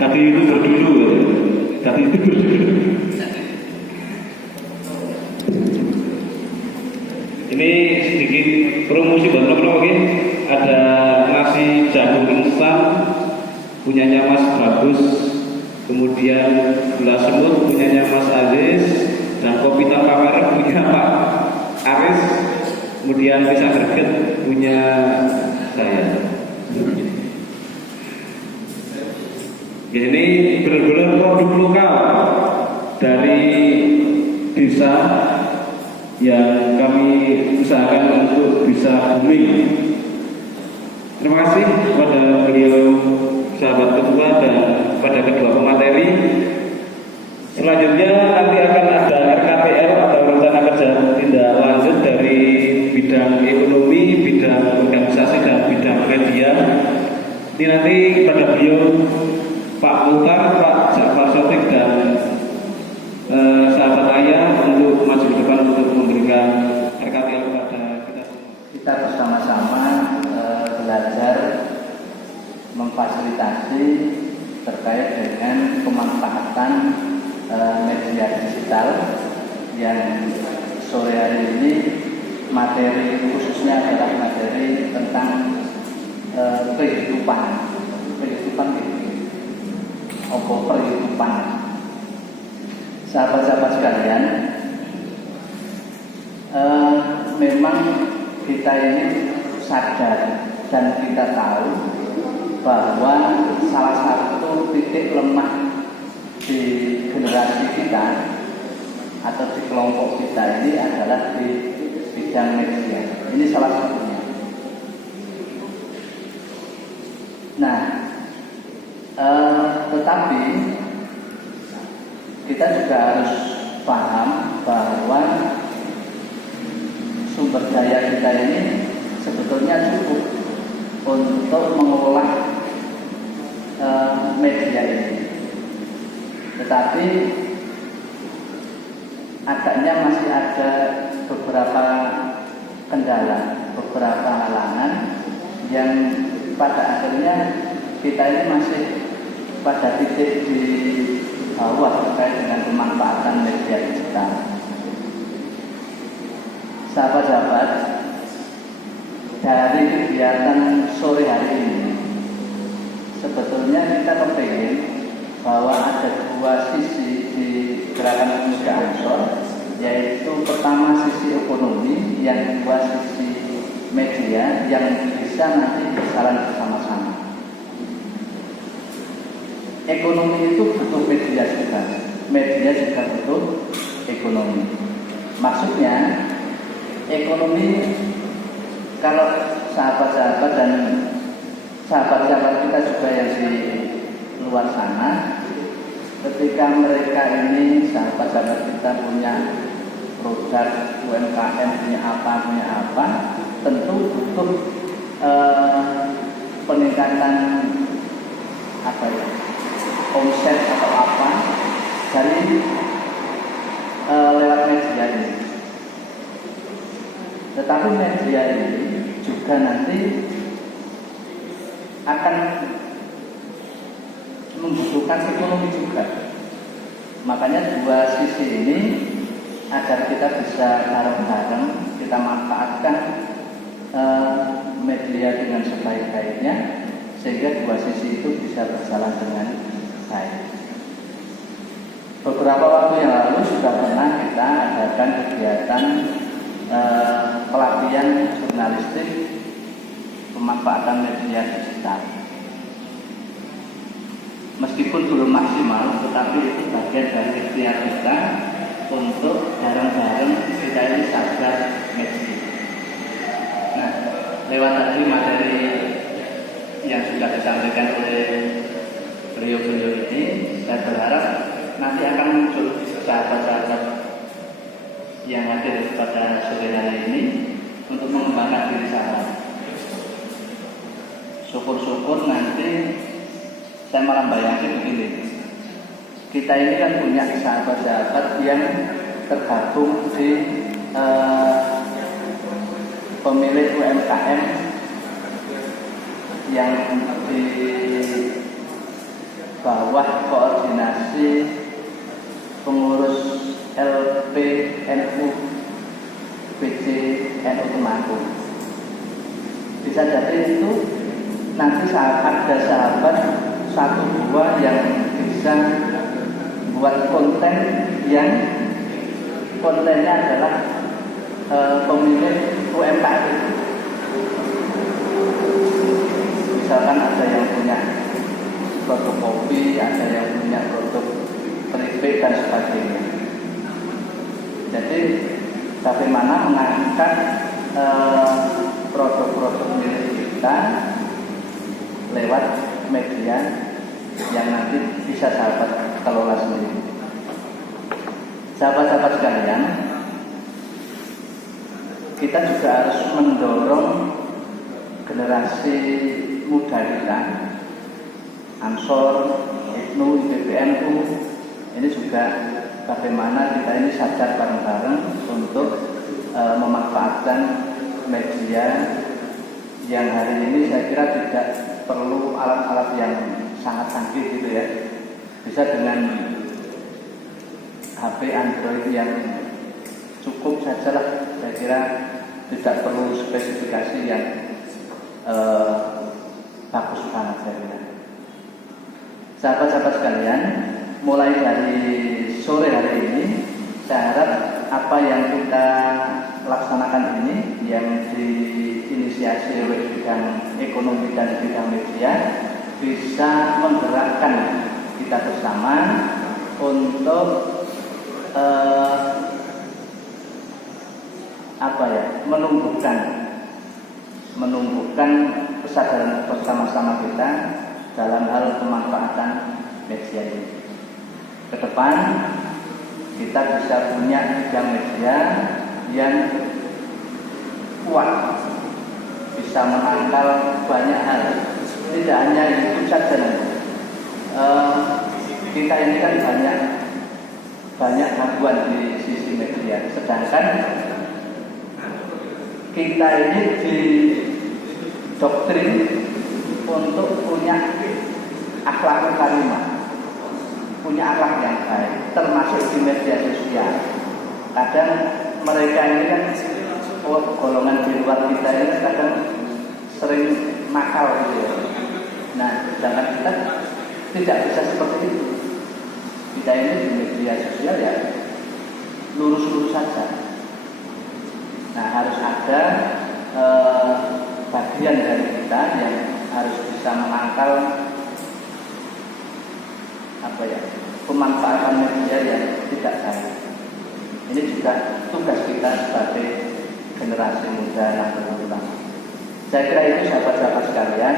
Tapi itu berdulu, tapi itu berdulu. Ini sedikit promosi benar-benar oke. Ada nasi jagung instan punyanya Mas Bagus, kemudian gula semut punyanya Mas Aziz, dan kopi tanpa merek punya Pak Aris, kemudian pisang greget punya saya. Ini benar-benar produk lokal dari desa yang kami usahakan untuk bisa booming. Terima kasih kepada beliau sahabat ketua dan pada kedua pemateri. Selanjutnya nanti akan ada RKTL atau rencana kerja tindak lanjut dari bidang ekonomi, bidang organisasi dan bidang media. Ini nanti pada beliau Pak Muhtar, Pak Jafar Sotik dan sahabat ayah untuk maju ke depan untuk memberikan RKTL kepada kita semua. Kita bersama-sama belajar memfasilitasi terkait dengan pemanfaatan media digital yang sore hari ini materi khususnya adalah materi tentang kehidupan kehidupan. Sahabat-sahabat sekalian, memang kita ini sadar dan kita tahu bahwa salah satu titik lemah di generasi kita atau di kelompok kita ini adalah di bidang media. Ini salah satunya. Nah, tetapi kita juga harus paham bahwa sumber daya kita ini sebetulnya cukup untuk mengolah media ini, tetapi agaknya masih ada beberapa kendala, beberapa halangan yang pada akhirnya kita ini masih pada titik di bawah terkait dengan pemanfaatan media digital. Sahabat-sahabat, dari kegiatan sore hari ini sebetulnya kita kepingin bahwa ada dua sisi di gerakan pemuda Ansor, yaitu pertama sisi ekonomi, yang kedua sisi media yang bisa nanti berjalan bersama-sama. Ekonomi itu butuh media juga, media juga butuh ekonomi. Maksudnya ekonomi, kalau sahabat-sahabat dan sahabat-sahabat kita juga yang di luar sana, ketika mereka ini sahabat-sahabat kita punya produk UMKM, punya apa, tentu butuh peningkatan omset atau dari lewat media ini. Tetapi media ini juga nanti akan membutuhkan ekonomi juga. Makanya dua sisi ini agar kita bisa bareng-bareng kita manfaatkan media dengan sebaik-baiknya sehingga dua sisi itu bisa berjalan dengan baik. Beberapa waktu yang lalu sudah pernah kita adakan kegiatan pelatihan jurnalistik pemanfaatan media digital. Meskipun belum maksimal, tetapi itu bagian dari ikhtiar kita untuk bareng-bareng kita ini sadar media. Nah, lewat tadi materi yang sudah disampaikan oleh beliau-beliau ini, saya berharap nanti akan muncul sahabat-sahabat yang hadir pada sore hari ini untuk mengembangkan diri sahabat. Syukur-syukur nanti saya malah bayangin begini, kita ini kan punya sahabat-sahabat yang tergabung di pemilik UMKM yang di bawah koordinasi pengurus LPNU BCNU Temanggung. Bisa jadi itu nanti ada sahabat satu dua yang bisa buat konten yang kontennya adalah pemilik UMKM itu. Misalkan ada yang punya produk kopi, ada yang punya produk keripik dan sebagainya. Jadi bagaimana mengangkat produk-produk milik kita lewat media yang nanti bisa sahabat kelola sendiri. Sahabat-sahabat sekalian, kita juga harus mendorong generasi muda kita, Ansor, IPNU, IPPNU, ini juga bagaimana kita ini sadar bareng-bareng untuk memanfaatkan media yang hari ini saya kira tidak perlu alat-alat yang sangat canggih gitu ya. Bisa dengan HP Android yang cukup sajalah, saya kira tidak perlu spesifikasi yang bagus banget saya kira. Sahabat-sahabat sekalian, mulai dari sore hari ini saya harap apa yang kita laksanakan ini yang diinisiasi oleh bidang ekonomi dan bidang media bisa menggerakkan kita bersama untuk menumbuhkan kesadaran bersama-sama kita dalam hal pemanfaatan media ini. Ke depan kita bisa punya bidang media yang kuat, bisa menangkal banyak hal. Tidak hanya itu saja. Kita ini kan banyak gangguan di sisi media. Sedangkan kita ini didoktrin untuk punya akhlak karimah, punya akhlak yang baik, termasuk di media sosial. Kadang mereka ini kan golongan di luar kita ini kadang sering nakal gitu ya. Nah, sedangkan kita tidak bisa seperti itu. Kita ini di media sosial ya lurus-lurus saja. Nah, harus ada bagian dari kita yang harus bisa menangkal pemanfaatan media yang tidak baik. Ini juga tugas kita sebagai generasi muda yang berkembang. Saya kira itu sahabat-sahabat sekalian.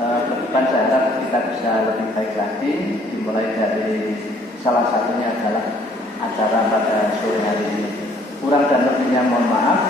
Ke depan saya harap kita bisa lebih baik lagi. Dimulai dari salah satunya adalah acara pada sore hari ini. Kurang dan lebihnya mohon maaf.